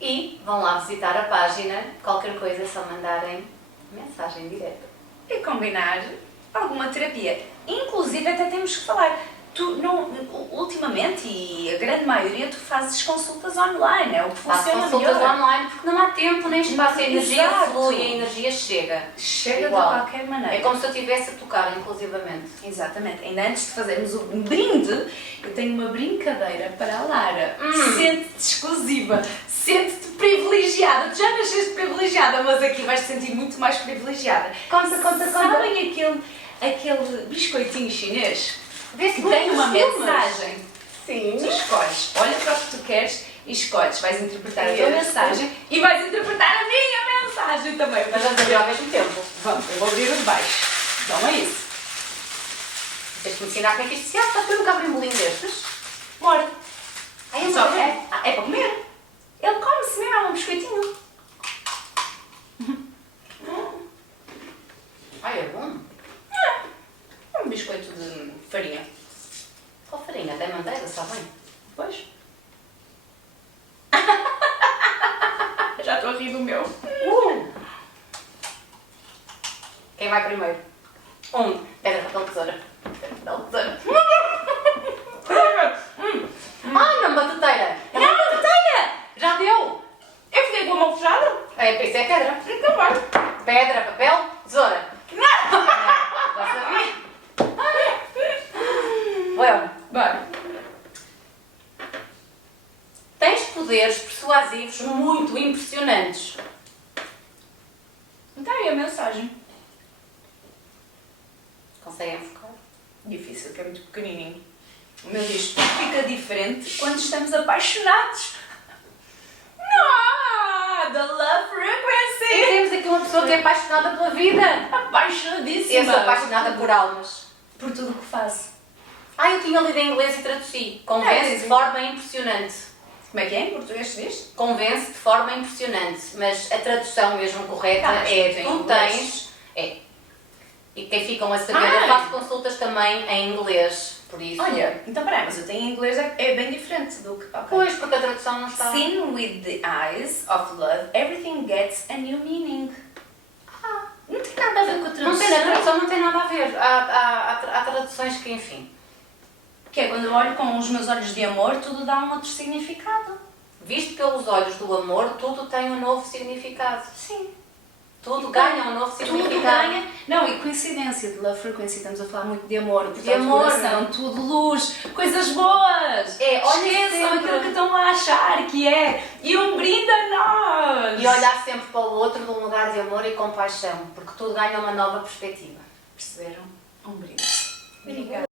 E vão lá visitar a página, qualquer coisa é só mandarem mensagem direta. E combinar alguma terapia. Inclusive, até temos que falar. Tu, ultimamente, e a grande maioria, tu fazes consultas online, é o que Faço funciona consultas melhor. online porque não há tempo nem espaço, a energia Exato. flui, a energia chega. Chega Igual. de qualquer maneira. É como se eu estivesse a tocar, inclusivamente. Exatamente. Ainda antes de fazermos o brinde, eu tenho uma brincadeira para a Lara. Sente-te exclusiva, sente-te privilegiada. Tu já nasceste privilegiada, mas aqui vais te sentir muito mais privilegiada. Conta. Sabem aquele biscoitinho chinês? Vê-se Que tem uma muitos filmes. mensagem. Sim. Tu escolhes, olha para o que tu queres e escolhes. Vais interpretar a tua Yes. mensagem e vais interpretar a minha mensagem também. Mas vamos abrir ao mesmo tempo. Vamos, eu vou abrir os baixos. Então é isso. Tens que me ensinar como é que isto se abre, porque eu nunca abri um bolinho destes. Morde. Ai, Só, é é para comer. Ele come-se mesmo, é um biscoitinho. Ai, é bom. É um biscoito de farinha. Qual farinha? Tem manteiga, sabe bem? Pois. Já estou a rir do meu. Quem vai primeiro? Pedra, papel, tesoura. Pedra, papel, tesoura. Ai, não, batateira. É uma batateira. Já deu. Eu fiquei com a mão fechada? É, isso é pedra. Então vai. Pedra, papel, tesoura. Já sabia? Vai. Tens poderes persuasivos muito impressionantes. Então aí a mensagem. Conseguem focar? Difícil, que é muito pequenininho. O meu diz, tudo fica diferente quando estamos apaixonados. The love E frequency. temos aqui uma pessoa que é apaixonada pela vida. Apaixonadíssima. Eu sou apaixonada por almas. Por tudo o que faço. Eu tinha lido em inglês e traduzi. Convence de forma impressionante. Como é que é em português se diz? Convence de forma impressionante. Mas a tradução mesmo correta Mas é em tu inglês. tens... É. E quem ficam a saber, eu faço consultas também em inglês. Por isso... Olha, então peraí, mas eu tenho em inglês, é bem diferente do que... Okay. Pois, porque a tradução não está... Seen with the eyes of love, everything gets a new meaning. Não tem nada a ver com a tradução. Não tem, a tradução não tem nada a ver. Há traduções que, enfim... Que é quando eu olho com os meus olhos de amor, tudo dá um outro significado. Visto pelos olhos do amor, tudo tem um novo significado. Sim. Tudo ganha um novo significado. Tudo ganha. Não, e coincidência de love frequency, estamos a falar muito de amor, portanto, De amor. coração, tudo luz, coisas boas. É, olhem esqueçam sempre. aquilo que estão a achar que é. E um brinde a nós. E olhar sempre para o outro num lugar de amor e compaixão, porque tudo ganha uma nova perspectiva. Perceberam? Um brinde. Obrigada.